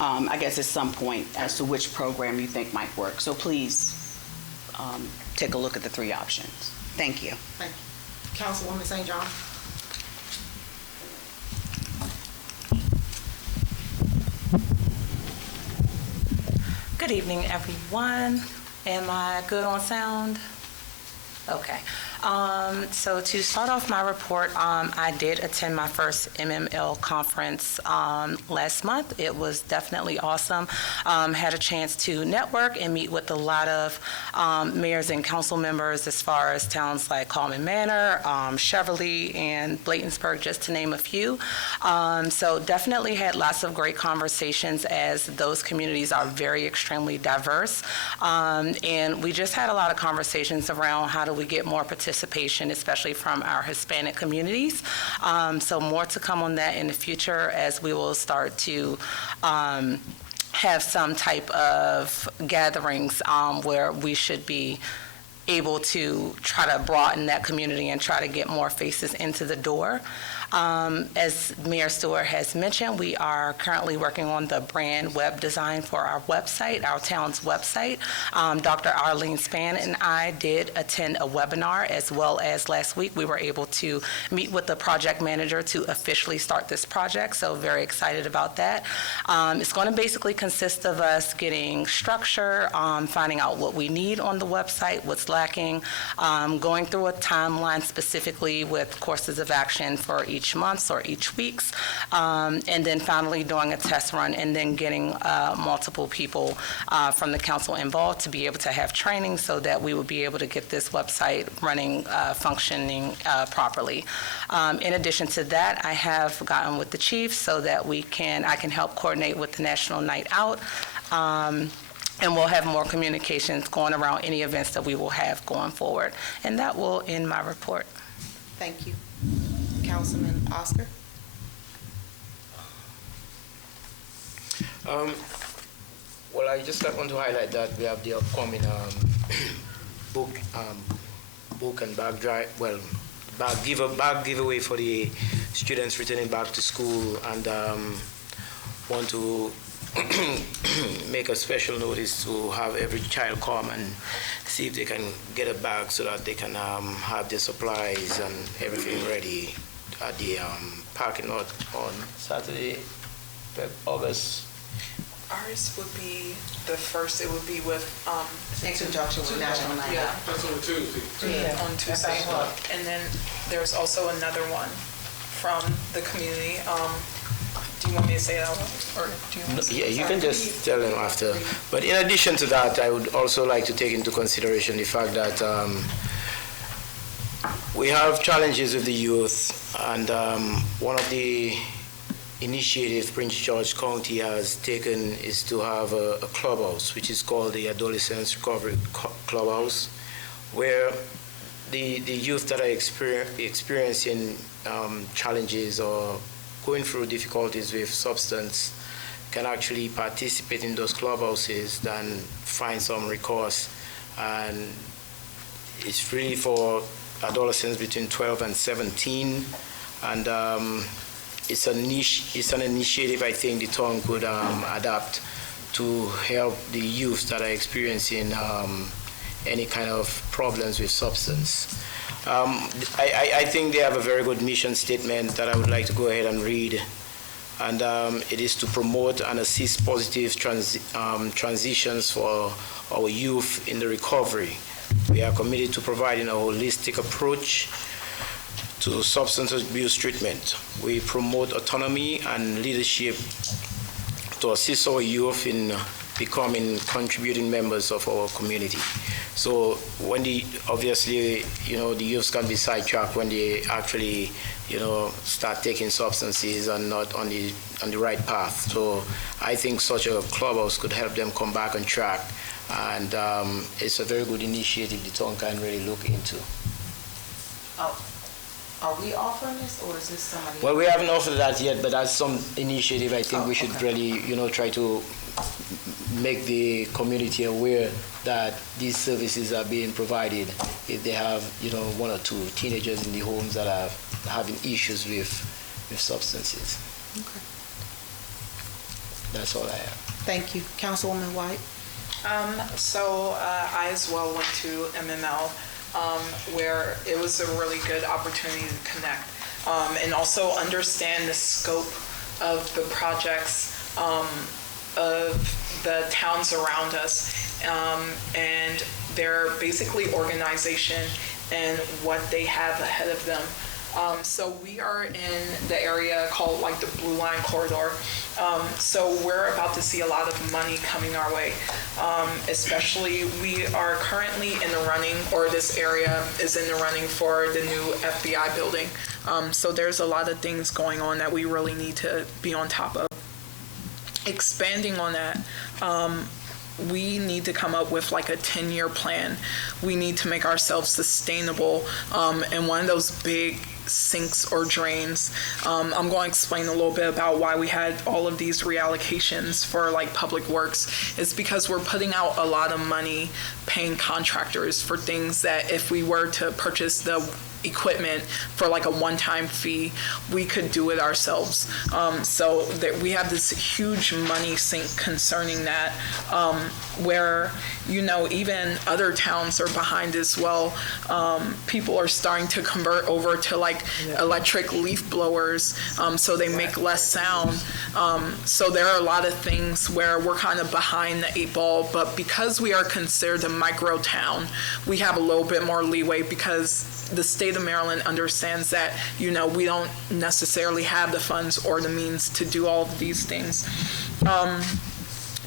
I guess at some point, as to which program you think might work. So please take a look at the 3 options. Thank you. Thank you. Councilwoman St. John. Good evening, everyone. Am I good on sound? Okay. So to start off my report, I did attend my first MML conference last month. It was definitely awesome. Had a chance to network and meet with a lot of mayors and council members as far as towns like Coleman Manor, Cheverly, and Bladensburg, just to name a few. So definitely had lots of great conversations, as those communities are very extremely diverse. And we just had a lot of conversations around how do we get more participation, especially from our Hispanic communities. So more to come on that in the future, as we will start to have some type of gatherings where we should be able to try to broaden that community and try to get more faces into the door. As Mayor Stewart has mentioned, we are currently working on the brand web design for our website, our town's website. Dr. Arlene Spann and I did attend a webinar, as well as last week we were able to meet with the project manager to officially start this project, so very excited about that. It's going to basically consist of us getting structure, finding out what we need on the website, what's lacking, going through a timeline specifically with courses of action for each month or each week's, and then finally doing a test run, and then getting multiple people from the council involved to be able to have training, so that we would be able to get this website running, functioning properly. In addition to that, I have gotten with the chief so that I can help coordinate with the National Night Out. And we'll have more communications going around any events that we will have going forward. And that will end my report. Thank you. Councilman Oscar? Well, I just want to highlight that we have the upcoming book and bag drive, well, bag giveaway for the students returning back to school, and want to make a special notice to have every child come and see if they can get a bag so that they can have their supplies and everything ready at the parking lot on Saturday, August. Ours would be the first, it would be with, In conjunction with National Night yeah, Out. That's on Tuesday. on Tuesday. And then there's also another one from the community. Do you want me to say that one? Or do you want to say Yeah, you can just tell them after. But in addition to that, I would also like to take into consideration the fact that we have challenges with the youth, and one of the initiatives Prince George County has taken is to have a clubhouse, which is called the Adolescents Recovery Clubhouse, where the youth that are experiencing challenges or going through difficulties with substance can actually participate in those clubhouses and find some recourse. And it's really for adolescents between 12 and 17. And it's an initiative I think the town could adapt to help the youth that are experiencing any kind of problems with substance. I think they have a very good mission statement that I would like to go ahead and read. And it is to promote and assist positive transitions for our youth in the recovery. We are committed to providing a holistic approach to substance abuse treatment. We promote autonomy and leadership to assist our youth in becoming contributing members of our community. So when obviously, the youths can be sidetracked when they actually, start taking substances and not on the right path. So I think such a clubhouse could help them come back on track, and it's a very good initiative the town can really look into. Are we offering this, or is this somebody? Well, we haven't offered that yet, but that's some initiative I think we should really, try to make the community aware that these services are being provided if they have, one or two teenagers in the homes that are having issues with substances. Okay. That's all I have. Thank you. Councilwoman White? So I as well went to MML, where it was a really good opportunity to connect and also understand the scope of the projects of the towns around us and their basically organization and what they have ahead of them. So we are in the area called like the Blue Line Corridor. So we're about to see a lot of money coming our way. Especially we are currently in the running, or this area is in the running for the new FBI building. So there's a lot of things going on that we really need to be on top of. Expanding on that, we need to come up with like a 10-year plan. We need to make ourselves sustainable in one of those big sinks or drains. I'm going to explain a little bit about why we had all of these reallocations for like public works. It's because we're putting out a lot of money paying contractors for things that if we were to purchase the equipment for like a one-time fee, we could do it ourselves. So that we have this huge money sink concerning that, where, even other towns are behind as well. People are starting to convert over to like electric leaf blowers, so they make less sound. So there are a lot of things where we're kind of behind the 8 ball, but because we are considered a micro town, we have a little bit more leeway because the state of Maryland understands that, we don't necessarily have the funds or the means to do all of these things.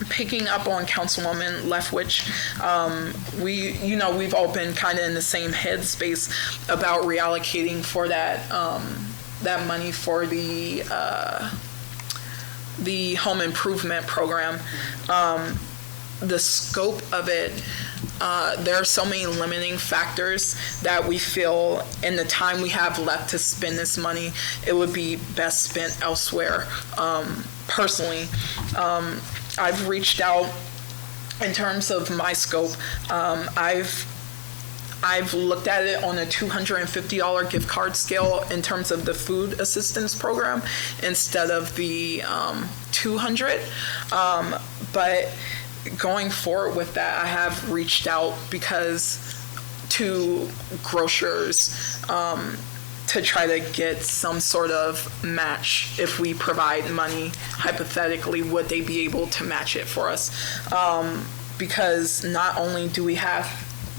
Picking up on Councilwoman Leftwich, we've all been kind of in the same headspace about reallocating for that money for the home improvement program. The scope of it, there are so many limiting factors that we feel in the time we have left to spend this money, it would be best spent elsewhere. Personally, I've reached out in terms of my scope, I've looked at it on a $250 gift card scale in terms of the food assistance program instead of the 200. But going forward with that, I have reached out to grocers to try to get some sort of match. If we provide money, hypothetically, would they be able to match it for us? Because not only do we have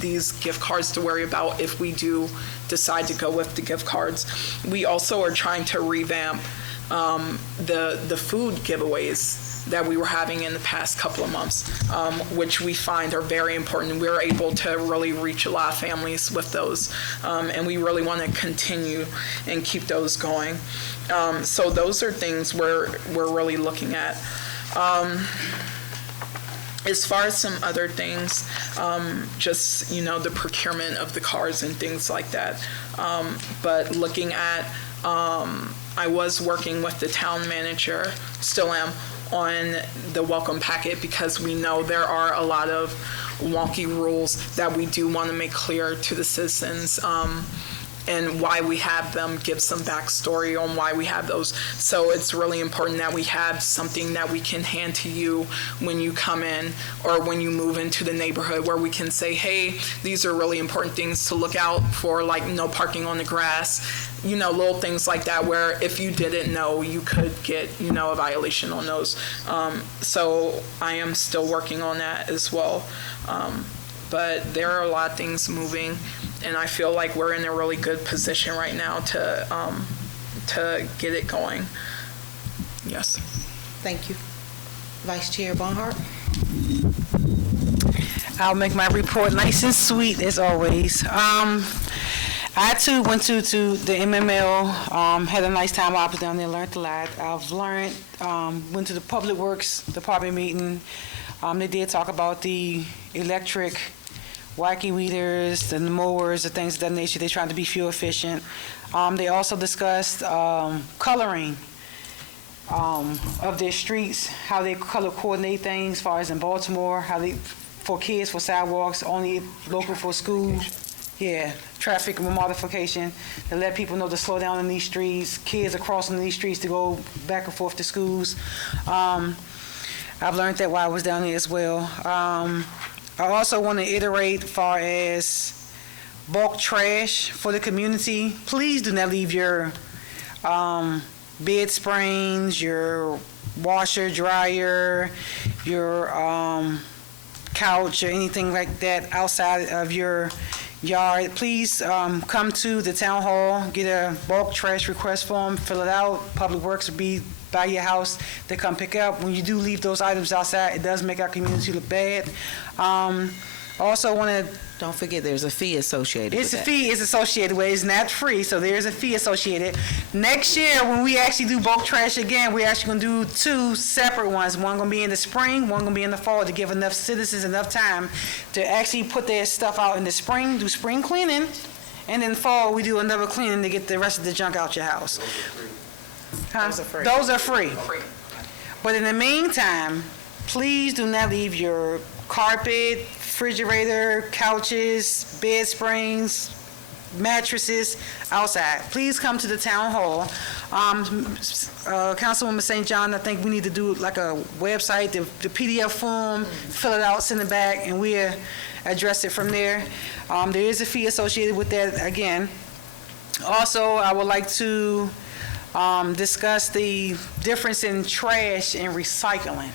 these gift cards to worry about if we do decide to go with the gift cards, we also are trying to revamp the food giveaways that we were having in the past couple of months, which we find are very important. We're able to really reach a lot of families with those, and we really want to continue and keep those going. So those are things we're really looking at. As far as some other things, just, the procurement of the cars and things like that. But looking at, I was working with the town manager, still am, on the welcome packet because we know there are a lot of wonky rules that we do want to make clear to the citizens. And why we have them, give some backstory on why we have those. So it's really important that we have something that we can hand to you when you come in or when you move into the neighborhood, where we can say, hey, these are really important things to look out for, like no parking on the grass, little things like that, where if you didn't know, you could get, a violation on those. So I am still working on that as well. But there are a lot of things moving, and I feel like we're in a really good position right now to get it going. Yes. Thank you. Vice Chair Barnhart. I'll make my report nice and sweet as always. I too went to the MML, had a nice time. I was down there, learned a lot. I've learned, went to the Public Works Department meeting. They did talk about the electric wacky weeders, the mowers, the things of that nature. They're trying to be fuel efficient. They also discussed coloring of their streets, how they color coordinate things, as far as in Baltimore, how they, for kids, for sidewalks, only local for schools. Yeah, traffic modification to let people know to slow down in these streets. Kids are crossing these streets to go back and forth to schools. I've learned that while I was down there as well. I also want to iterate as far as bulk trash for the community. Please do not leave your bed springs, your washer, dryer, your couch or anything like that outside of your yard. Please come to the town hall, get a bulk trash request form, fill it out. Public Works will be by your house to come pick up. When you do leave those items outside, it does make our community look bad. Also want to... Don't forget there's a fee associated with that. It's a fee is associated with it. It's not free, so there's a fee associated. Next year, when we actually do bulk trash again, we're actually going to do 2 separate ones. One going to be in the spring, one going to be in the fall, to give enough citizens enough time to actually put their stuff out in the spring, do spring cleaning, and in fall, we do another cleaning to get the rest of the junk out your house. Those are free. Those are free. But in the meantime, please do not leave your carpet, refrigerator, couches, bed springs, mattresses outside. Please come to the town hall. Councilwoman St. John, I think we need to do like a website, the PDF form, fill it out, send it back, and we'll address it from there. There is a fee associated with that again. Also, I would like to discuss the difference in trash and recycling.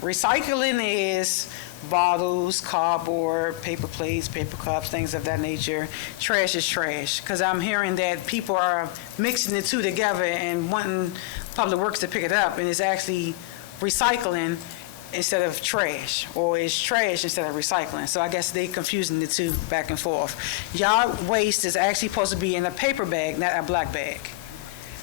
Recycling is bottles, cardboard, paper plates, paper cups, things of that nature. Trash is trash, because I'm hearing that people are mixing the two together and wanting Public Works to pick it up, and it's actually recycling instead of trash, or it's trash instead of recycling. So I guess they confusing the two back and forth. Yard waste is actually supposed to be in a paper bag, not a black bag.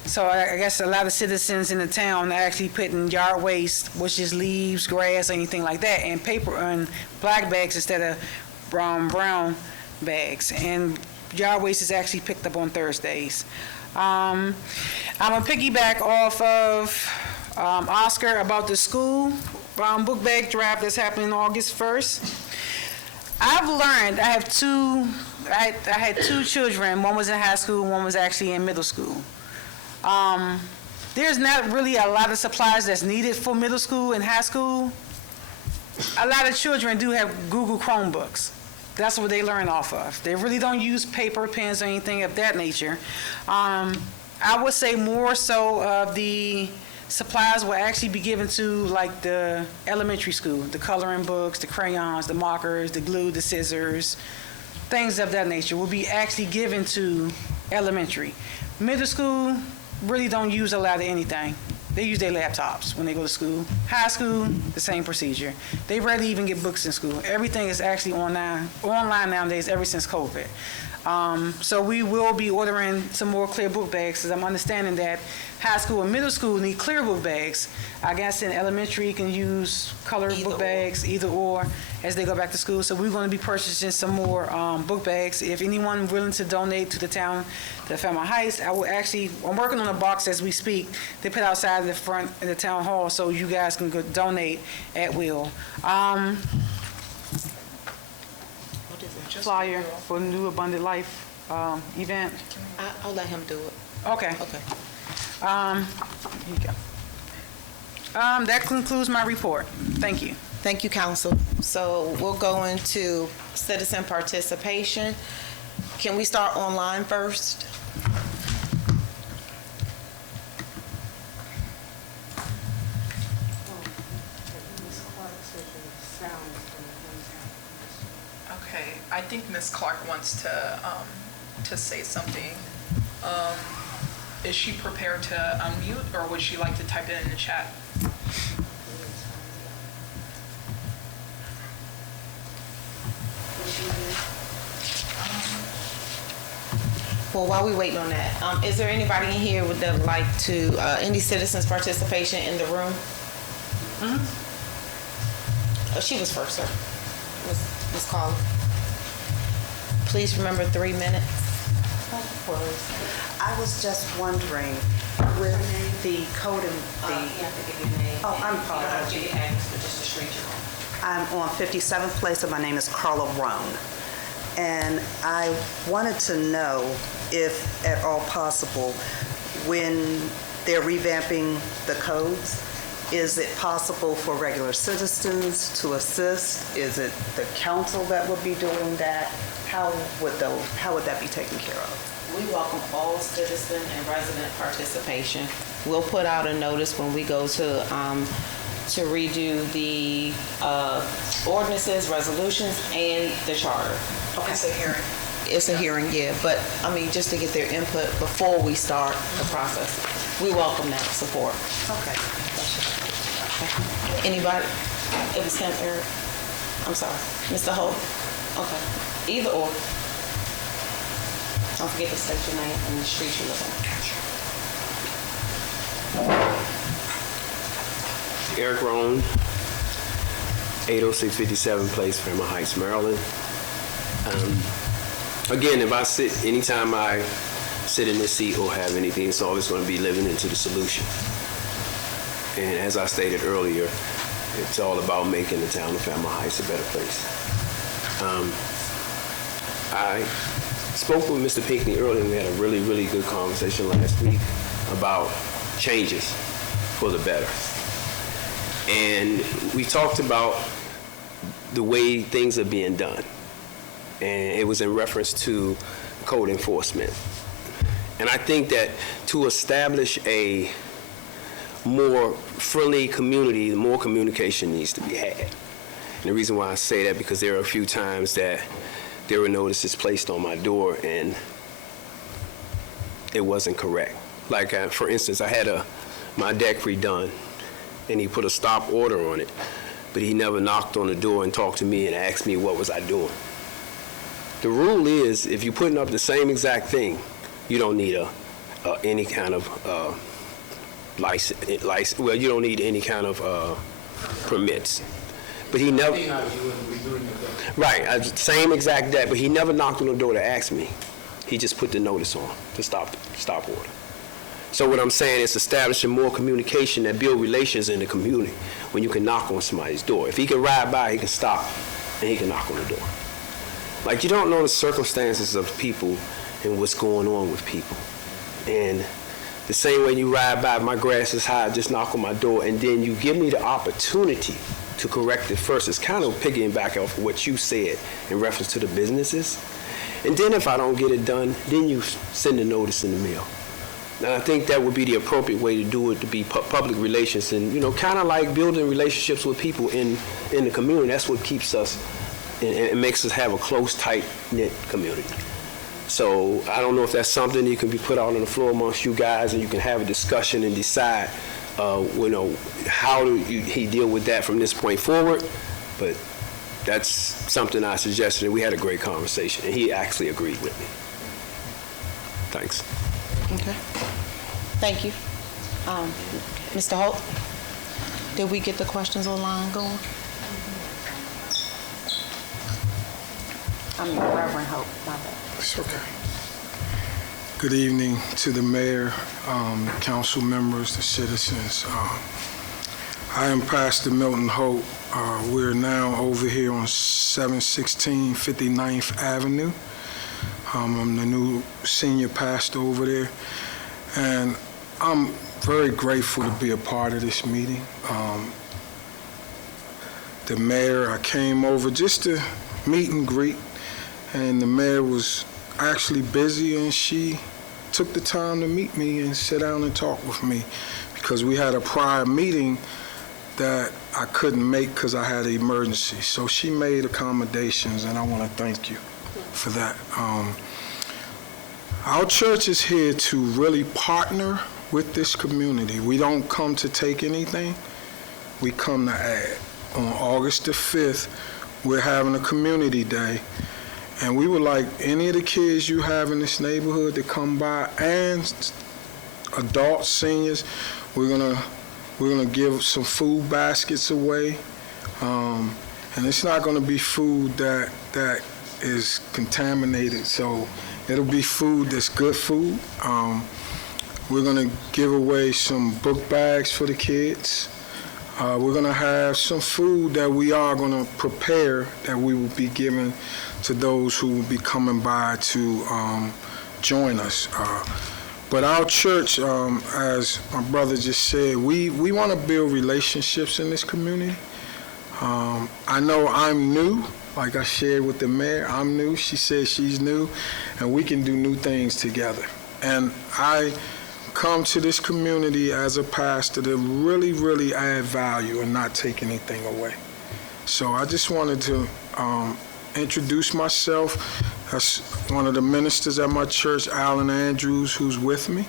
So I guess a lot of citizens in the town are actually putting yard waste, which is leaves, grass, anything like that, in paper and black bags instead of brown bags. And yard waste is actually picked up on Thursdays. I'm gonna piggyback off of Oscar about the school. book bag drive that's happening August 1st. I've learned, I had two children, one was in high school, one was actually in middle school. There's not really a lot of supplies that's needed for middle school and high school. A lot of children do have Google Chromebooks. That's what they learn off of. They really don't use paper, pens, or anything of that nature. I would say more so of the supplies will actually be given to like the elementary school, the coloring books, the crayons, the markers, the glue, the scissors, things of that nature will be actually given to elementary. Middle school really don't use a lot of anything. They use their laptops when they go to school. High school, the same procedure. They rarely even get books in school. Everything is actually online nowadays ever since COVID. So we will be ordering some more clear book bags because I'm understanding that high school and middle school need clear book bags. I guess in elementary you can use colored book bags, either or, as they go back to school. So we're going to be purchasing some more book bags. If anyone willing to donate to the town, to Fairmount Heights, I'm working on a box as we speak. They put outside the front in the town hall so you guys can go donate at will. Flyer for the New Abundant Life event. I'll let him do it. Okay. Okay. Here you go. That concludes my report. Thank you. Thank you, Council. So we'll go into citizen participation. Can we start online first? Okay, I think Ms. Clark wants to say something. Is she prepared to unmute, or would she like to type it in the chat? Well, while we waiting on that, is there anybody in here that would like to, any citizens participation in the room? Oh, she was first, sir. Ms. Carla. Please remember 3 minutes. I was just wondering, with the code and the... You have to give your name. Oh, I'm sorry. You don't have to give your address, but just the street you're on. I'm on 57th Place, and my name is Carla Roan. And I wanted to know, if at all possible, when they're revamping the codes, is it possible for regular citizens to assist? Is it the council that would be doing that? How would that be taken care of? We welcome all citizen and resident participation. We'll put out a notice when we go to redo the ordinances, resolutions, and the charter. Okay. It's a hearing. It's a hearing, yeah, but, I mean, just to get their input before we start the process. We welcome that support. Okay. Anybody? It was him, Eric. I'm sorry. Mr. Holt? Okay. Either or. Don't forget to state your name and the street you live on. Eric Roan, 80657 Place, Fairmount Heights, Maryland. Again, anytime I sit in this seat or have anything, it's always going to be living into the solution. And as I stated earlier, it's all about making the town of Fairmount Heights a better place. I spoke with Mr. Pinckney earlier, and we had a really, really good conversation last week about changes for the better. And we talked about the way things are being done. And it was in reference to code enforcement. And I think that to establish a more friendly community, more communication needs to be had. And the reason why I say that, because there are a few times that there were notices placed on my door and it wasn't correct. Like, for instance, I had my deck redone and he put a stop order on it, but he never knocked on the door and talked to me and asked me what was I doing. The rule is, if you're putting up the same exact thing, you don't need any kind of license. Well, you don't need any kind of permits. But he never. Right, same exact deck, but he never knocked on the door to ask me. He just put the notice on, the stop order. So what I'm saying is establishing more communication that build relations in the community when you can knock on somebody's door. If he can ride by, he can stop and he can knock on the door. Like, you don't know the circumstances of people and what's going on with people. And the same way you ride by, my grass is high, just knock on my door, and then you give me the opportunity to correct it first. It's kind of piggybacking off of what you said in reference to the businesses. And then if I don't get it done, then you send a notice in the mail. And I think that would be the appropriate way to do it, to be public relations and, you know, kind of like building relationships with people in the community. That's what keeps us, and it makes us have a close, tight-knit community. So I don't know if that's something that can be put out on the floor amongst you guys, and you can have a discussion and decide, you know, how do he deal with that from this point forward. But that's something I suggested, and we had a great conversation, and he actually agreed with me. Thanks. Okay. Thank you. Mr. Holt, did we get the questions online going? I'm Reverend Holt, my bad. It's okay. Good evening to the mayor, council members, the citizens. I am Pastor Milton Holt. We're now over here on 716 59th Avenue. I'm the new senior pastor over there, and I'm very grateful to be a part of this meeting. The mayor, I came over just to meet and greet, and the mayor was actually busy, and she took the time to meet me and sit down and talk with me, because we had a prior meeting that I couldn't make because I had an emergency. So she made accommodations, and I want to thank you for that. Our church is here to really partner with this community. We don't come to take anything, we come to add. On August the 5th, we're having a community day, and we would like any of the kids you have in this neighborhood to come by, and adults, seniors. We're gonna give some food baskets away, and it's not gonna be food that is contaminated. So it'll be food that's good food. We're gonna give away some book bags for the kids. We're gonna have some food that we are gonna prepare that we will be giving to those who will be coming by to join us. But our church, as my brother just said, we want to build relationships in this community. I know I'm new, like I shared with the mayor, I'm new, she says she's new, and we can do new things together. And I come to this community as a pastor to really, really add value and not take anything away. So I just wanted to introduce myself. That's one of the ministers at my church, Alan Andrews, who's with me.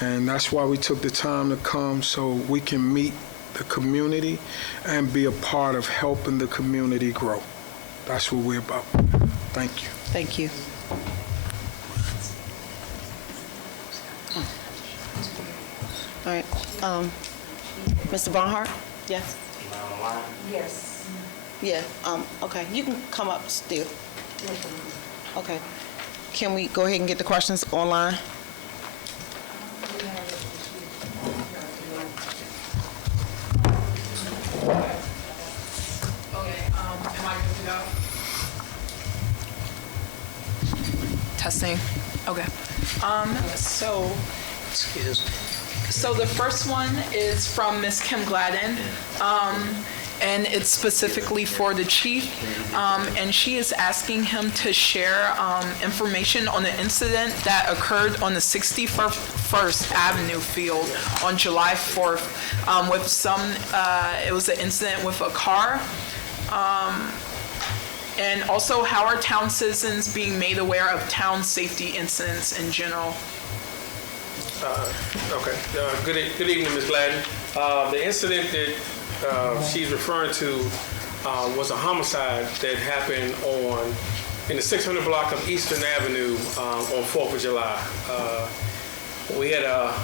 And that's why we took the time to come, so we can meet the community and be a part of helping the community grow. That's what we're about. Thank you. Thank you. All right. Mr. Barnhart? Yes? Yes. Yeah, okay. You can come up still. Okay. Can we go ahead and get the questions online? Okay, am I good to go? Testing. Okay. So the first one is from Miss Kim Gladden, and it's specifically for the chief, and she is asking him to share information on the incident that occurred on the 61st Avenue field on July 4th with it was an incident with a car. And also, how are town citizens being made aware of town safety incidents in general? Okay. Good evening, Ms. Gladden. The incident that she's referring to was a homicide that happened in the 600 block of Eastern Avenue on 4th of July. We had a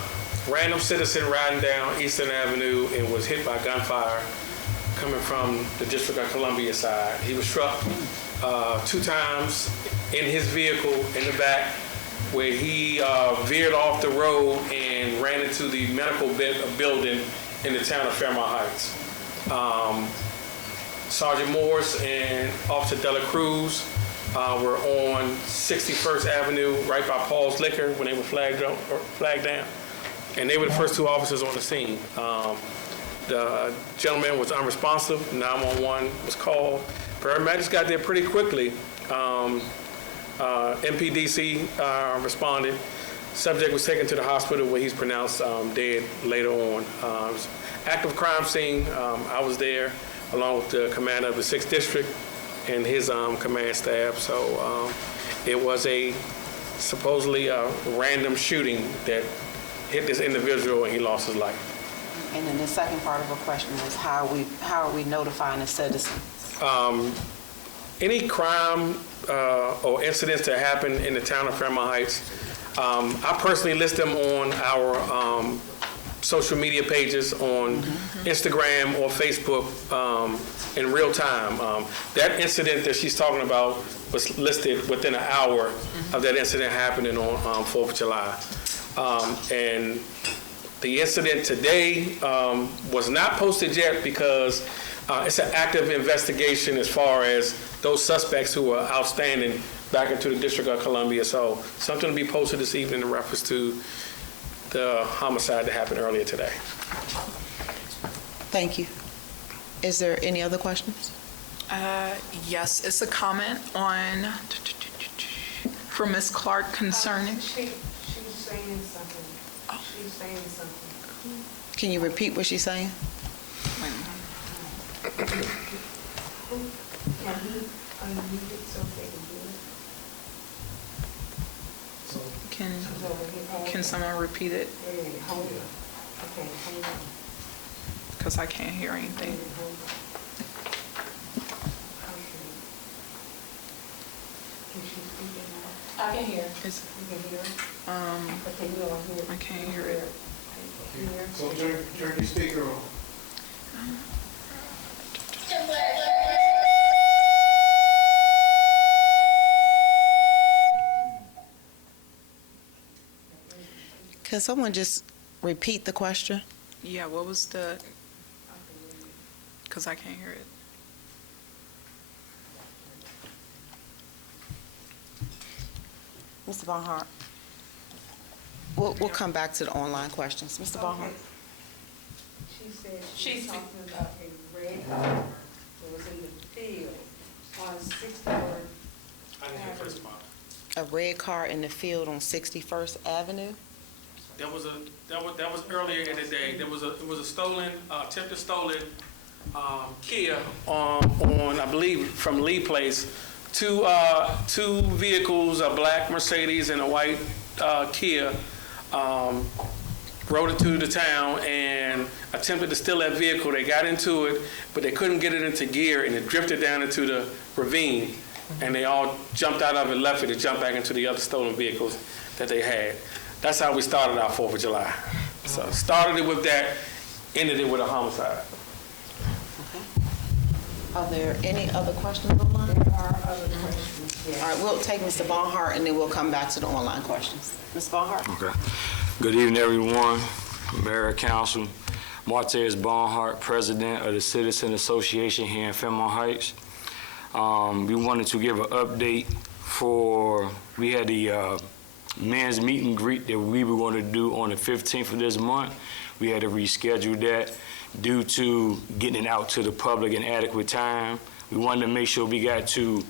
random citizen riding down Eastern Avenue and was hit by gunfire coming from the District of Columbia side. He was struck 2 times in his vehicle in the back, where he veered off the road and ran into the medical building in the town of Fairmount Heights. Sergeant Morris and Officer Dela Cruz were on 61st Avenue, right by Paul's Liquor, when they were flagged down. And they were the first two officers on the scene. The gentleman was unresponsive. 911 was called. Paramedics got there pretty quickly. MPDC responded. Subject was taken to the hospital where he's pronounced dead later on. It was active crime scene. I was there along with the commander of the 6th District and his command staff. So it was supposedly a random shooting that hit this individual and he lost his life. And then the second part of the question was how are we notifying the citizens? Any crime or incidents that happen in the town of Fairmount Heights, I personally list them on our social media pages on Instagram or Facebook in real time. That incident that she's talking about was listed within an hour of that incident happening on 4th of July. And the incident today was not posted yet because it's an active investigation as far as those suspects who are outstanding back into the District of Columbia. So something will be posted this evening in reference to the homicide that happened earlier today. Thank you. Is there any other questions? Yes, it's a comment on, from Ms. Clark concerning. She's saying something. She's saying something. Can you repeat what she's saying? Can he unmute it so they can do it? Can someone repeat it? Hold it. Okay, hold on. Because I can't hear anything. Can she speak it now? I can hear. You can hear it? Okay, you don't hear it. I can't hear it. So turn your speaker on. Can someone just repeat the question? Yeah, what was the, because I can't hear it. Mr. Barnhart? We'll come back to the online questions. Mr. Barnhart? She said she's talking about a red car that was in the field on 63rd. I didn't hear the first part. A red car in the field on 61st Avenue? That was earlier in the day. It was a stolen, attempted stolen Kia on I believe from Lee Place. Two vehicles, a black Mercedes and a white Kia, rode into the town and attempted to steal that vehicle. They got into it, but they couldn't get it into gear, and it drifted down into the ravine. And they all jumped out of it, left it to jump back into the other stolen vehicles that they had. That's how we started our 4th of July. So started it with that, ended it with a homicide. Are there any other questions online? There are other questions, yes. All right, we'll take Mr. Barnhart and then we'll come back to the online questions. Ms. Barnhart? Okay. Good evening, everyone. Mayor, Council. Martez Barnhart, President of the Citizen Association here in Fairmount Heights. We wanted to give an update we had the men's meet and greet that we were going to do on the 15th of this month. We had to reschedule that due to getting it out to the public in adequate time. We wanted to make sure we got to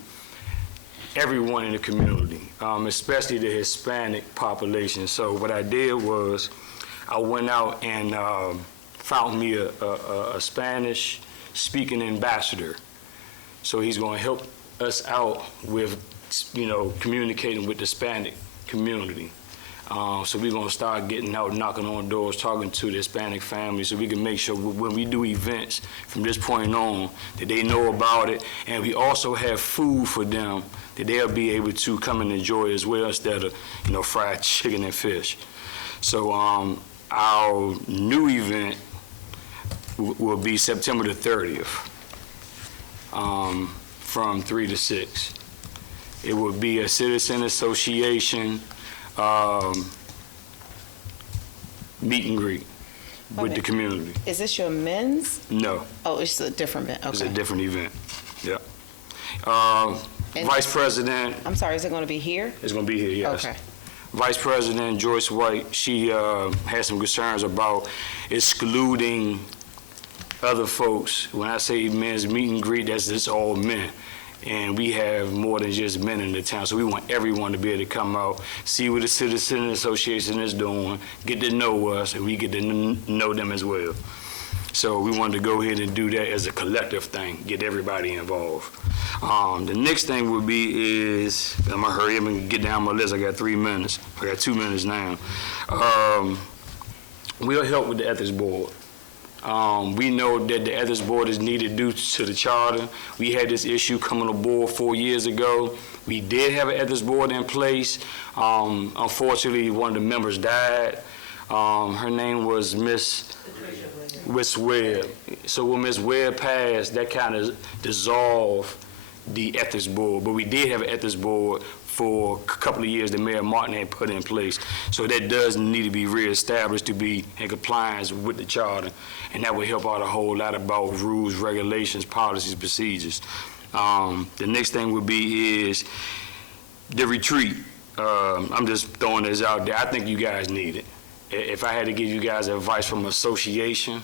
everyone in the community, especially the Hispanic population. So what I did was I went out and found me a Spanish speaking ambassador. So he's going to help us out with, communicating with the Hispanic community. So we're going to start getting out, knocking on doors, talking to the Hispanic families so we can make sure when we do events from this point on that they know about it. And we also have food for them that they'll be able to come and enjoy as well instead of, fried chicken and fish. So our new event will be September the 30th from 3 to 6. It will be a citizen association meet and greet with the community. Is this your men's? No, Oh, it's a different event, it's a okay. different event. Yeah. And- Vice President I'm sorry, is it gonna be here? is going to be here, yes. Okay. Vice President Joyce White, she had some concerns about excluding other folks. When I say men's meet and greet, that's just all men. And we have more than just men in the town, so we want everyone to be able to come out, see what the Citizen Association is doing, get to know us, and we get to know them as well. So we wanted to go ahead and do that as a collective thing, get everybody involved. The next thing would be is, I'm gonna hurry up and get down my list, I got 3 minutes. I got 2 minutes now. We'll help with the ethics board. We know that the ethics board is needed due to the charter. We had this issue coming aboard 4 years ago. We did have an ethics board in place. Unfortunately, one of the members died. Her name was Miss Webb. So when Miss Webb passed, that kind of dissolved the ethics board. But we did have an ethics board for a couple of years that Mayor Martin had put in place. So that does need to be reestablished to be in compliance with the charter. And that would help out a whole lot about rules, regulations, policies, procedures. The next thing would be is the retreat. I'm just throwing this out there. I think you guys need it. If I had to give you guys advice from association,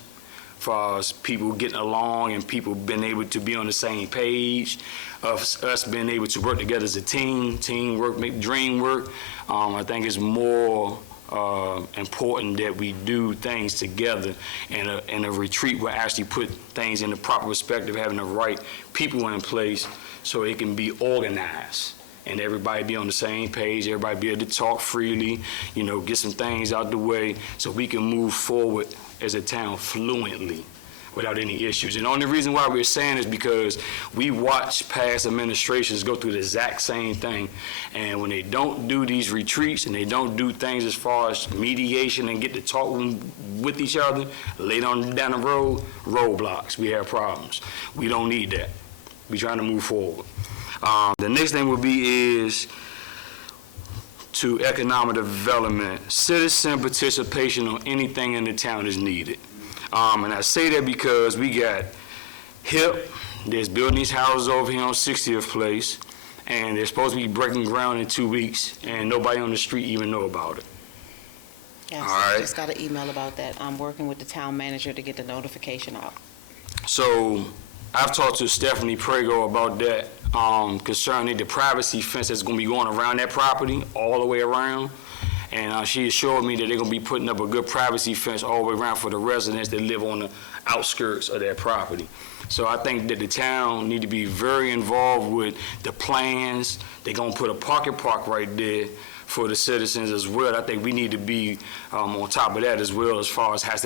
for us people getting along and people being able to be on the same page, of us being able to work together as a teamwork, make dream work, I think it's more important that we do things together, and a retreat will actually put things in the proper perspective, having the right people in place so it can be organized. And everybody be on the same page, everybody be able to talk freely, get some things out the way so we can move forward as a town fluently without any issues. And the only reason why we're saying is because we watch past administrations go through the exact same thing. And when they don't do these retreats and they don't do things as far as mediation and get to talk with each other, later on down the road, roadblocks, we have problems. We don't need that. We're trying to move forward. The next thing would be is to economic development. Citizen participation on anything in the town is needed. And I say that because we got HIP, there's building these houses over here on 60th Place, and they're supposed to be breaking ground in 2 weeks, and nobody on the street even know about it. Yes, All right. I just got an email about that. I'm working with the town manager to get the notification out. So I've talked to Stephanie Prego about that, concerning the privacy fence that's gonna be going around that property, all the way around. And she assured me that they're gonna be putting up a good privacy fence all the way around for the residents that live on the outskirts of that property. So I think that the town need to be very involved with the plans. They're gonna put a pocket park right there for the citizens as well. I think we need to be on top of that as well, as far as how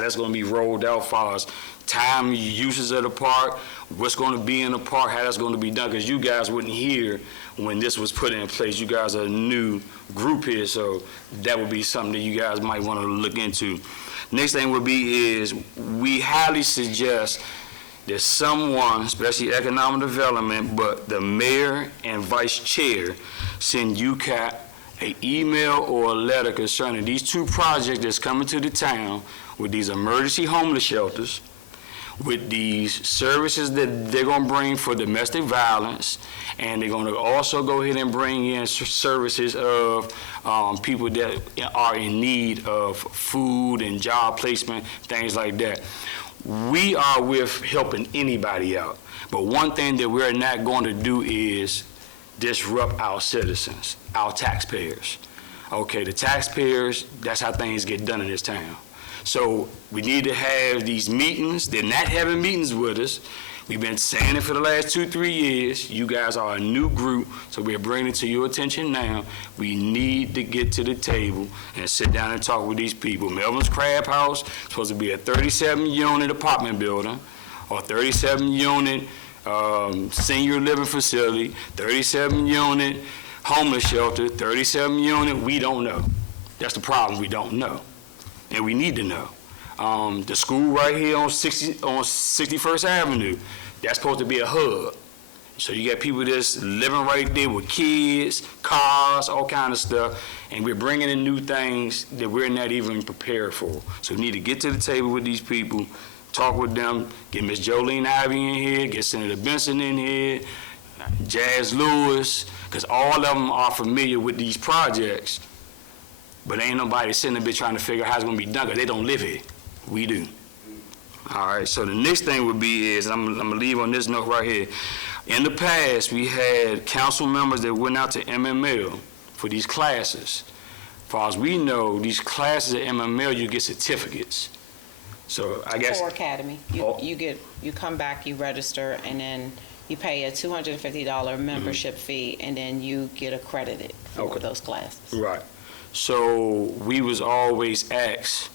that's gonna be rolled out, as far as time uses of the park, what's gonna be in the park, how that's gonna be done, because you guys wasn't here when this was put in place. You guys are a new group here, so that would be something that you guys might wanna look into. Next thing would be is, we highly suggest that someone, especially economic development, but the mayor and vice chair, send UCAP an email or a letter concerning these 2 projects that's coming to the town with these emergency homeless shelters, with these services that they're gonna bring for domestic violence, and they're gonna also go ahead and bring in services of people that are in need of food and job placement, things like that. We are with helping anybody out, but one thing that we're not going to do is disrupt our citizens, our taxpayers. Okay, the taxpayers, that's how things get done in this town. So we need to have these meetings. They're not having meetings with us. We've been saying it for the last 2-3 years. You guys are a new group, so we're bringing it to your attention now. We need to get to the table and sit down and talk with these people. Melvin's Crab House is supposed to be a 37-unit apartment building, or 37-unit senior living facility, 37-unit homeless shelter, 37-unit, we don't know. That's the problem, we don't know. And we need to know. The school right here on 61st Avenue, that's supposed to be a hub. So you got people that's living right there with kids, cars, all kind of stuff, and we're bringing in new things that we're not even prepared for. So we need to get to the table with these people, talk with them, get Ms. Jolene Ivy in here, get Senator Benson in here, Jazz Lewis, because all of them are familiar with these projects, but ain't nobody sitting there trying to figure out how it's going to be done, because they don't live here. We do. All right, so the next thing would be is, I'm going to leave on this note right here. In the past, we had council members that went out to MML for these classes. As far as we know, these classes at MML, you get certificates. So I guess. Core Academy. You come back, you register, and then you pay a $250 membership fee, and then you get accredited for those classes. Right. So we was always asked,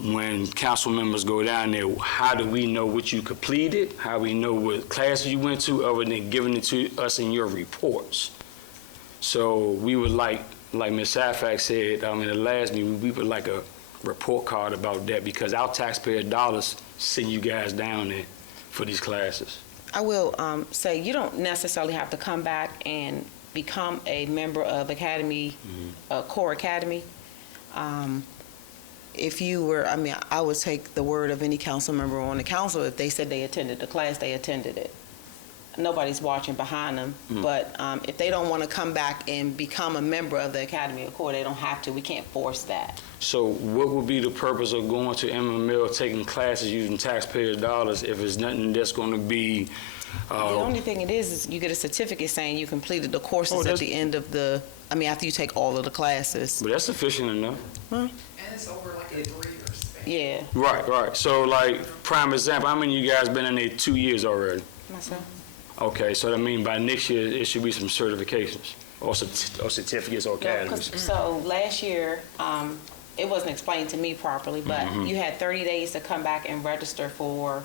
when council members go down there, how do we know what you completed? How we know what classes you went to, other than giving it to us in your reports? So we would like Ms. Safax said in the last meeting, we would like a report card about that, because our taxpayer dollars send you guys down there for these classes. I will say you don't necessarily have to come back and become a member of Academy, Core Academy. If you were, I would take the word of any council member on the council. If they said they attended the class, they attended it. Nobody's watching behind them. But if they don't want to come back and become a member of the Academy of Core, they don't have to. We can't force that. So what would be the purpose of going to MML, taking classes using taxpayer dollars, if it's nothing that's going to be... the only thing it is you get a certificate saying you completed the courses at the end of the, after you take all of the classes. But that's sufficient enough. And it's over like a 3-year span. Yeah. Right. So like, prime example, how many of you guys been in there 2 years already? Myself. Okay, so that means by next year, it should be some certifications or certificates or academies. So last year, it wasn't explained to me properly, but you had 30 days to come back and register for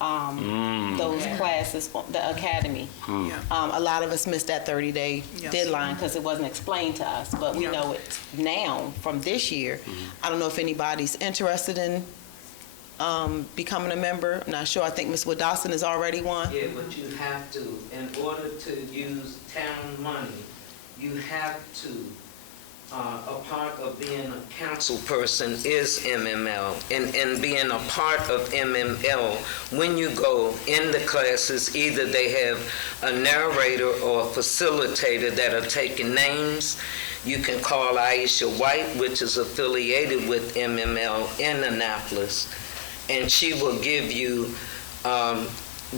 those classes, the academy. A lot of us missed that 30-day deadline because it wasn't explained to us, but we know it now from this year. I don't know if anybody's interested in becoming a member. I'm not sure. I think Ms. Wood Dawson is already one. Yeah, but you have to, in order to use town money, you have to, a part of being a council person is MML. And being a part of MML, when you go in the classes, either they have a narrator or a facilitator that are taking names. You can call Aisha White, which is affiliated with MML in Annapolis, and she will give you,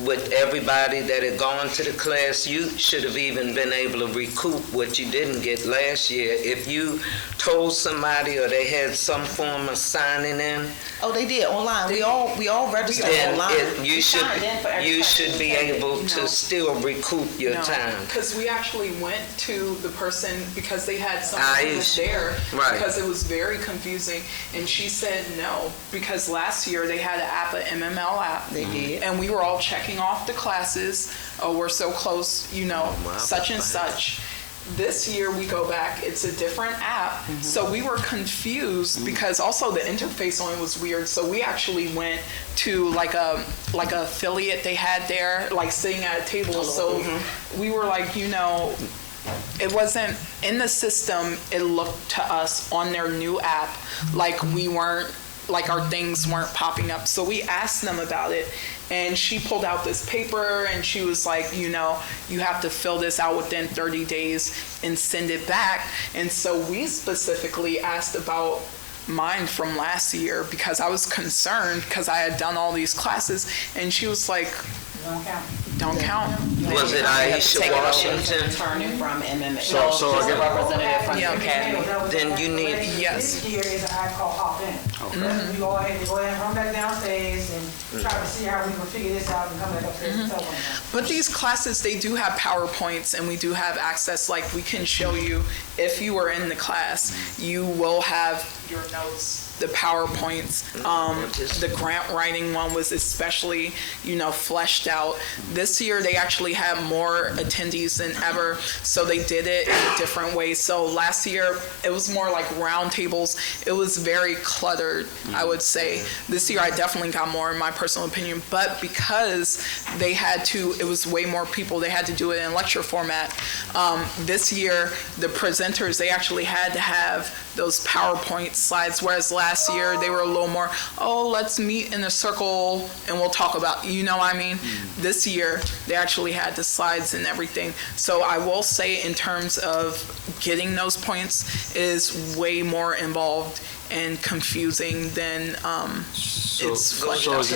with everybody that had gone to the class, you should have even been able to recoup what you didn't get last year. If you told somebody or they had some form of signing in. Oh, they did online. We all registered online. You should be able to still recoup your time. Because we actually went to the person because they had someone who was there, because it was very confusing, and she said no, because last year they had an app, an MML app. They did. And we were all checking off the classes. Oh, we're so close, such and such. This year we go back, it's a different app. So we were confused because also the interface on it was weird. So we actually went to like a affiliate they had there, like sitting at a table. So we were like, it wasn't in the system. It looked to us on their new app like we weren't, like our things weren't popping up. So we asked them about it, and she pulled out this paper and she was like, you have to fill this out within 30 days and send it back. And so we specifically asked about mine from last year because I was concerned because I had done all these classes, and she was like, don't count. Was it Aisha Washington? Turning from MMA. So she's a representative from the academy. Then you need. Yes. This year is an app called Hop In. We go ahead and run back downstairs and try to see how we can figure this out and come back upstairs and tell them. But these classes, they do have PowerPoints, and we do have access. Like, we can show you, if you were in the class, you will have your notes the PowerPoints. The grant writing one was especially, fleshed out. This year, they actually had more attendees than ever, so they did it in a different way. So last year, it was more like round tables. It was very cluttered, I would say. This year, I definitely got more, in my personal opinion, but because they had to, it was way more people, they had to do it in lecture format. This year, the presenters, they actually had to have those PowerPoint slides, whereas last year they were a little more, let's meet in a circle and we'll talk about, you know what I mean? This year, they actually had the slides and everything. So I will say, in terms of getting those points, is way more involved and confusing than it's fleshed out. Is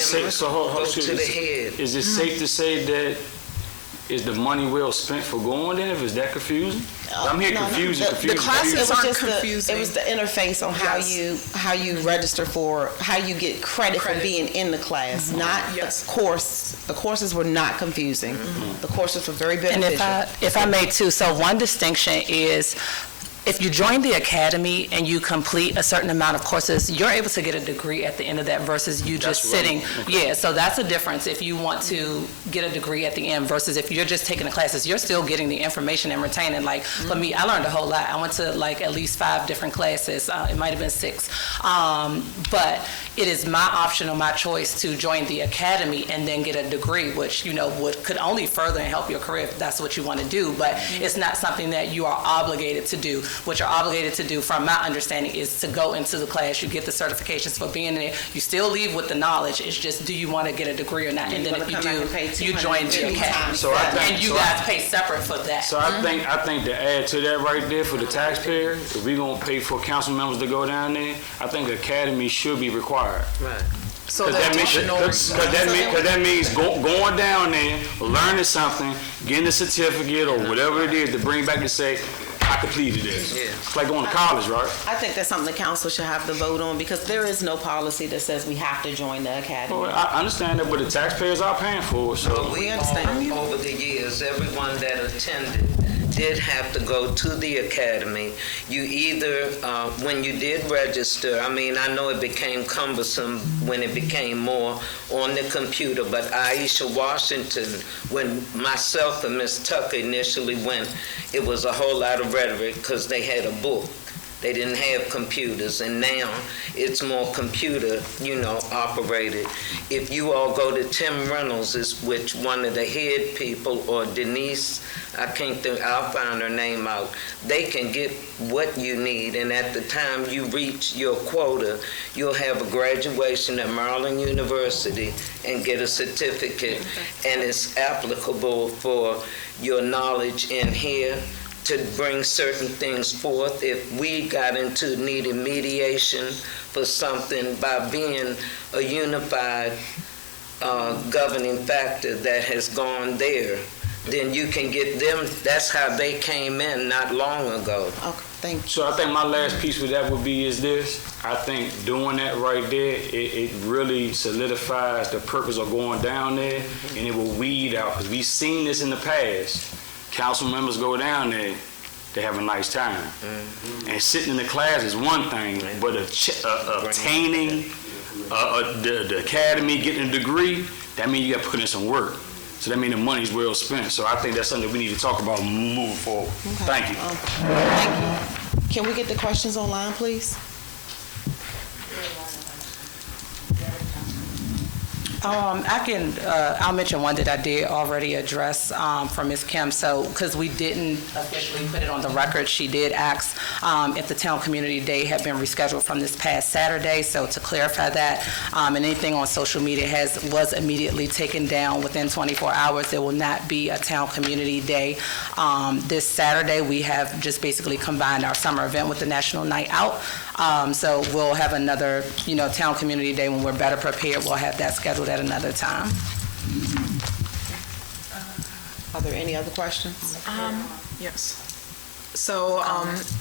it safe to say that is the money well spent for going there? Is that confusing? I'm here confusing. The classes aren't confusing. It was the interface on how you register for, how you get credit for being in the class, not the course. The courses were not confusing. The courses were very beneficial. And if I may too, so one distinction is, if you join the academy and you complete a certain amount of courses, you're able to get a degree at the end of that versus you just sitting. Yeah, so that's a difference if you want to get a degree at the end versus if you're just taking the classes, you're still getting the information and retaining. Like for me, I learned a whole lot. I went to like at least 5 different classes. It might have been 6. But it is my option or my choice to join the academy and then get a degree, which, could only further and help your career if that's what you want to do. But it's not something that you are obligated to do. What you're obligated to do, from my understanding, is to go into the class, you get the certifications for being there, you still leave with the knowledge. It's just, do you want to get a degree or not? And then if you do, you join the academy. And you guys pay separate for that. So I think to add to that right there for the taxpayer, if we're going to pay for council members to go down there, I think the academy should be required. Right. So that means going down there, learning something, getting a certificate or whatever it is to bring back to say, I completed this. Yeah. It's like going to college, right? I think that's something the council should have to vote on, because there is no policy that says we have to join the academy. Well, I understand that, but the taxpayers are paying for it, so. We understand. Over the years, everyone that attended did have to go to the academy. You either, when you did register, I know it became cumbersome when it became more on the computer, but Aisha Washington, when myself and Ms. Tucker initially went, it was a whole lot of rhetoric because they had a book. They didn't have computers, and now it's more computer, operated. If you all go to Tim Reynolds, is which one of the head people, or Denise, I can't think, I'll find her name out. They can get what you need, and at the time you reach your quota, you'll have a graduation at Maryland University and get a certificate, and it's applicable for your knowledge in here to bring certain things forth. If we got into needing mediation for something, by being a unified governing factor that has gone there, then you can get them. That's how they came in not long ago. Okay, thank you. So I think my last piece with that would be is this. I think doing that right there, it really solidifies the purpose of going down there, and it will weed out, because we've seen this in the past. Council members go down there, they have a nice time. And sitting in the class is one thing, but obtaining the academy, getting a degree, that means you got to put in some work. So that means the money's well spent. So I think that's something that we need to talk about moving forward. Okay. Thank you. Thank you. Can we get the questions online, please? I'll mention one that I did already address from Ms. Kim. So, because we didn't officially put it on the record, she did ask if the Town Community Day had been rescheduled from this past Saturday. So to clarify that, and anything on social media was immediately taken down within 24 hours. There will not be a Town Community Day. This Saturday, we have just basically combined our summer event with the National Night Out. So we'll have another, Town Community Day when we're better prepared. We'll have that scheduled at another time. Are there any other questions? Yes. So,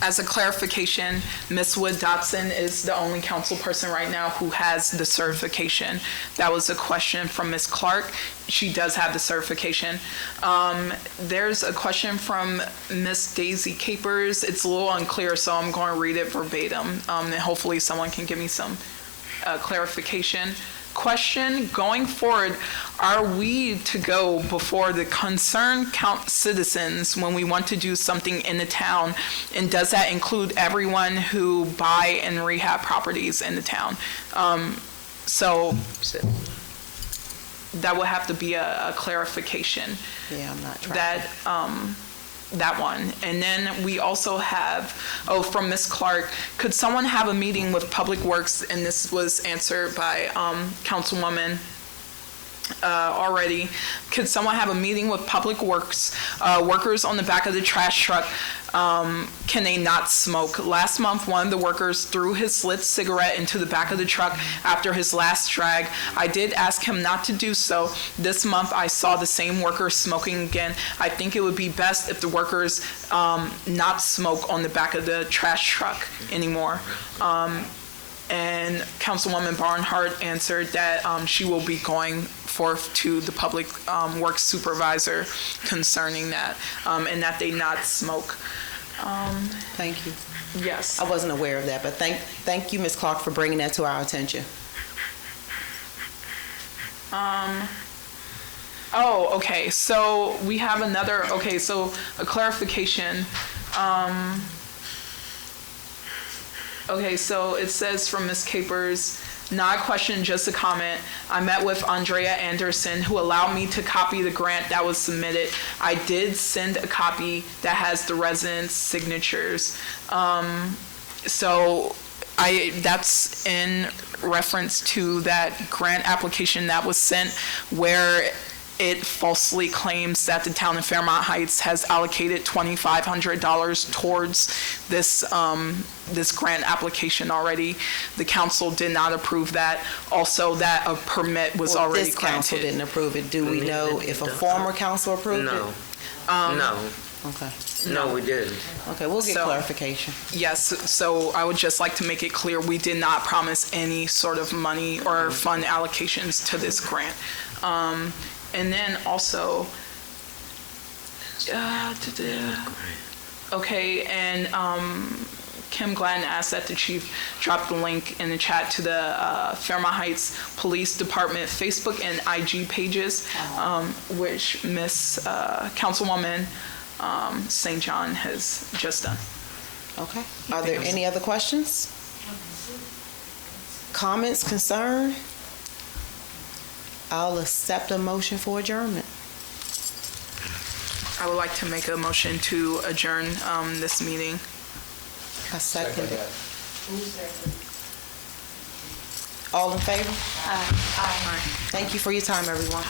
as a clarification, Ms. Wood Dotson is the only council person right now who has the certification. That was a question from Ms. Clark. She does have the certification. There's a question from Ms. Daisy Capers. It's a little unclear, so I'm going to read it verbatim, and hopefully someone can give me some clarification. Question, going forward, are we to go before the concerned citizens when we want to do something in the town? And does that include everyone who buy and rehab properties in the town? So that will have to be a clarification. Yeah, I'm not trying. That one. And then we also have, from Ms. Clark, could someone have a meeting with Public Works? And this was answered by Councilwoman already. Could someone have a meeting with Public Works workers on the back of the trash truck? Can they not smoke? Last month, one of the workers threw his lit cigarette into the back of the truck after his last drag. I did ask him not to do so. This month, I saw the same worker smoking again. I think it would be best if the workers not smoke on the back of the trash truck anymore. And Councilwoman Barnhart answered that she will be going forth to the Public Works Supervisor concerning that, and that they not smoke. Thank you. Yes. I wasn't aware of that, but thank you, Ms. Clark, for bringing that to our attention. Okay, so we have another, so a clarification. Okay, so it says from Ms. Capers, not a question, just a comment. I met with Andrea Anderson, who allowed me to copy the grant that was submitted. I did send a copy that has the residents' signatures. So that's in reference to that grant application that was sent where it falsely claims that the town of Fairmount Heights has allocated $2,500 towards this this grant application already. The council did not approve that. Also, that a permit was already This council granted. didn't approve it. Do we know if a former council approved it? No, Okay. no, we didn't. Okay, we'll get So- clarification. Yes, so I would just like to make it clear, we did not promise any sort of money or fund allocations to this grant. And then also, okay, and Kim Gladden asked that the chief drop the link in the chat to the Fairmount Heights Police Department Facebook and IG pages, which Miss Councilwoman St. John has just done. Okay. Are there any other questions? Comments, concern? I'll accept a motion for adjournment. I would like to make a motion to adjourn this meeting. I second it. All in favor? Aye. Thank you for your time, everyone.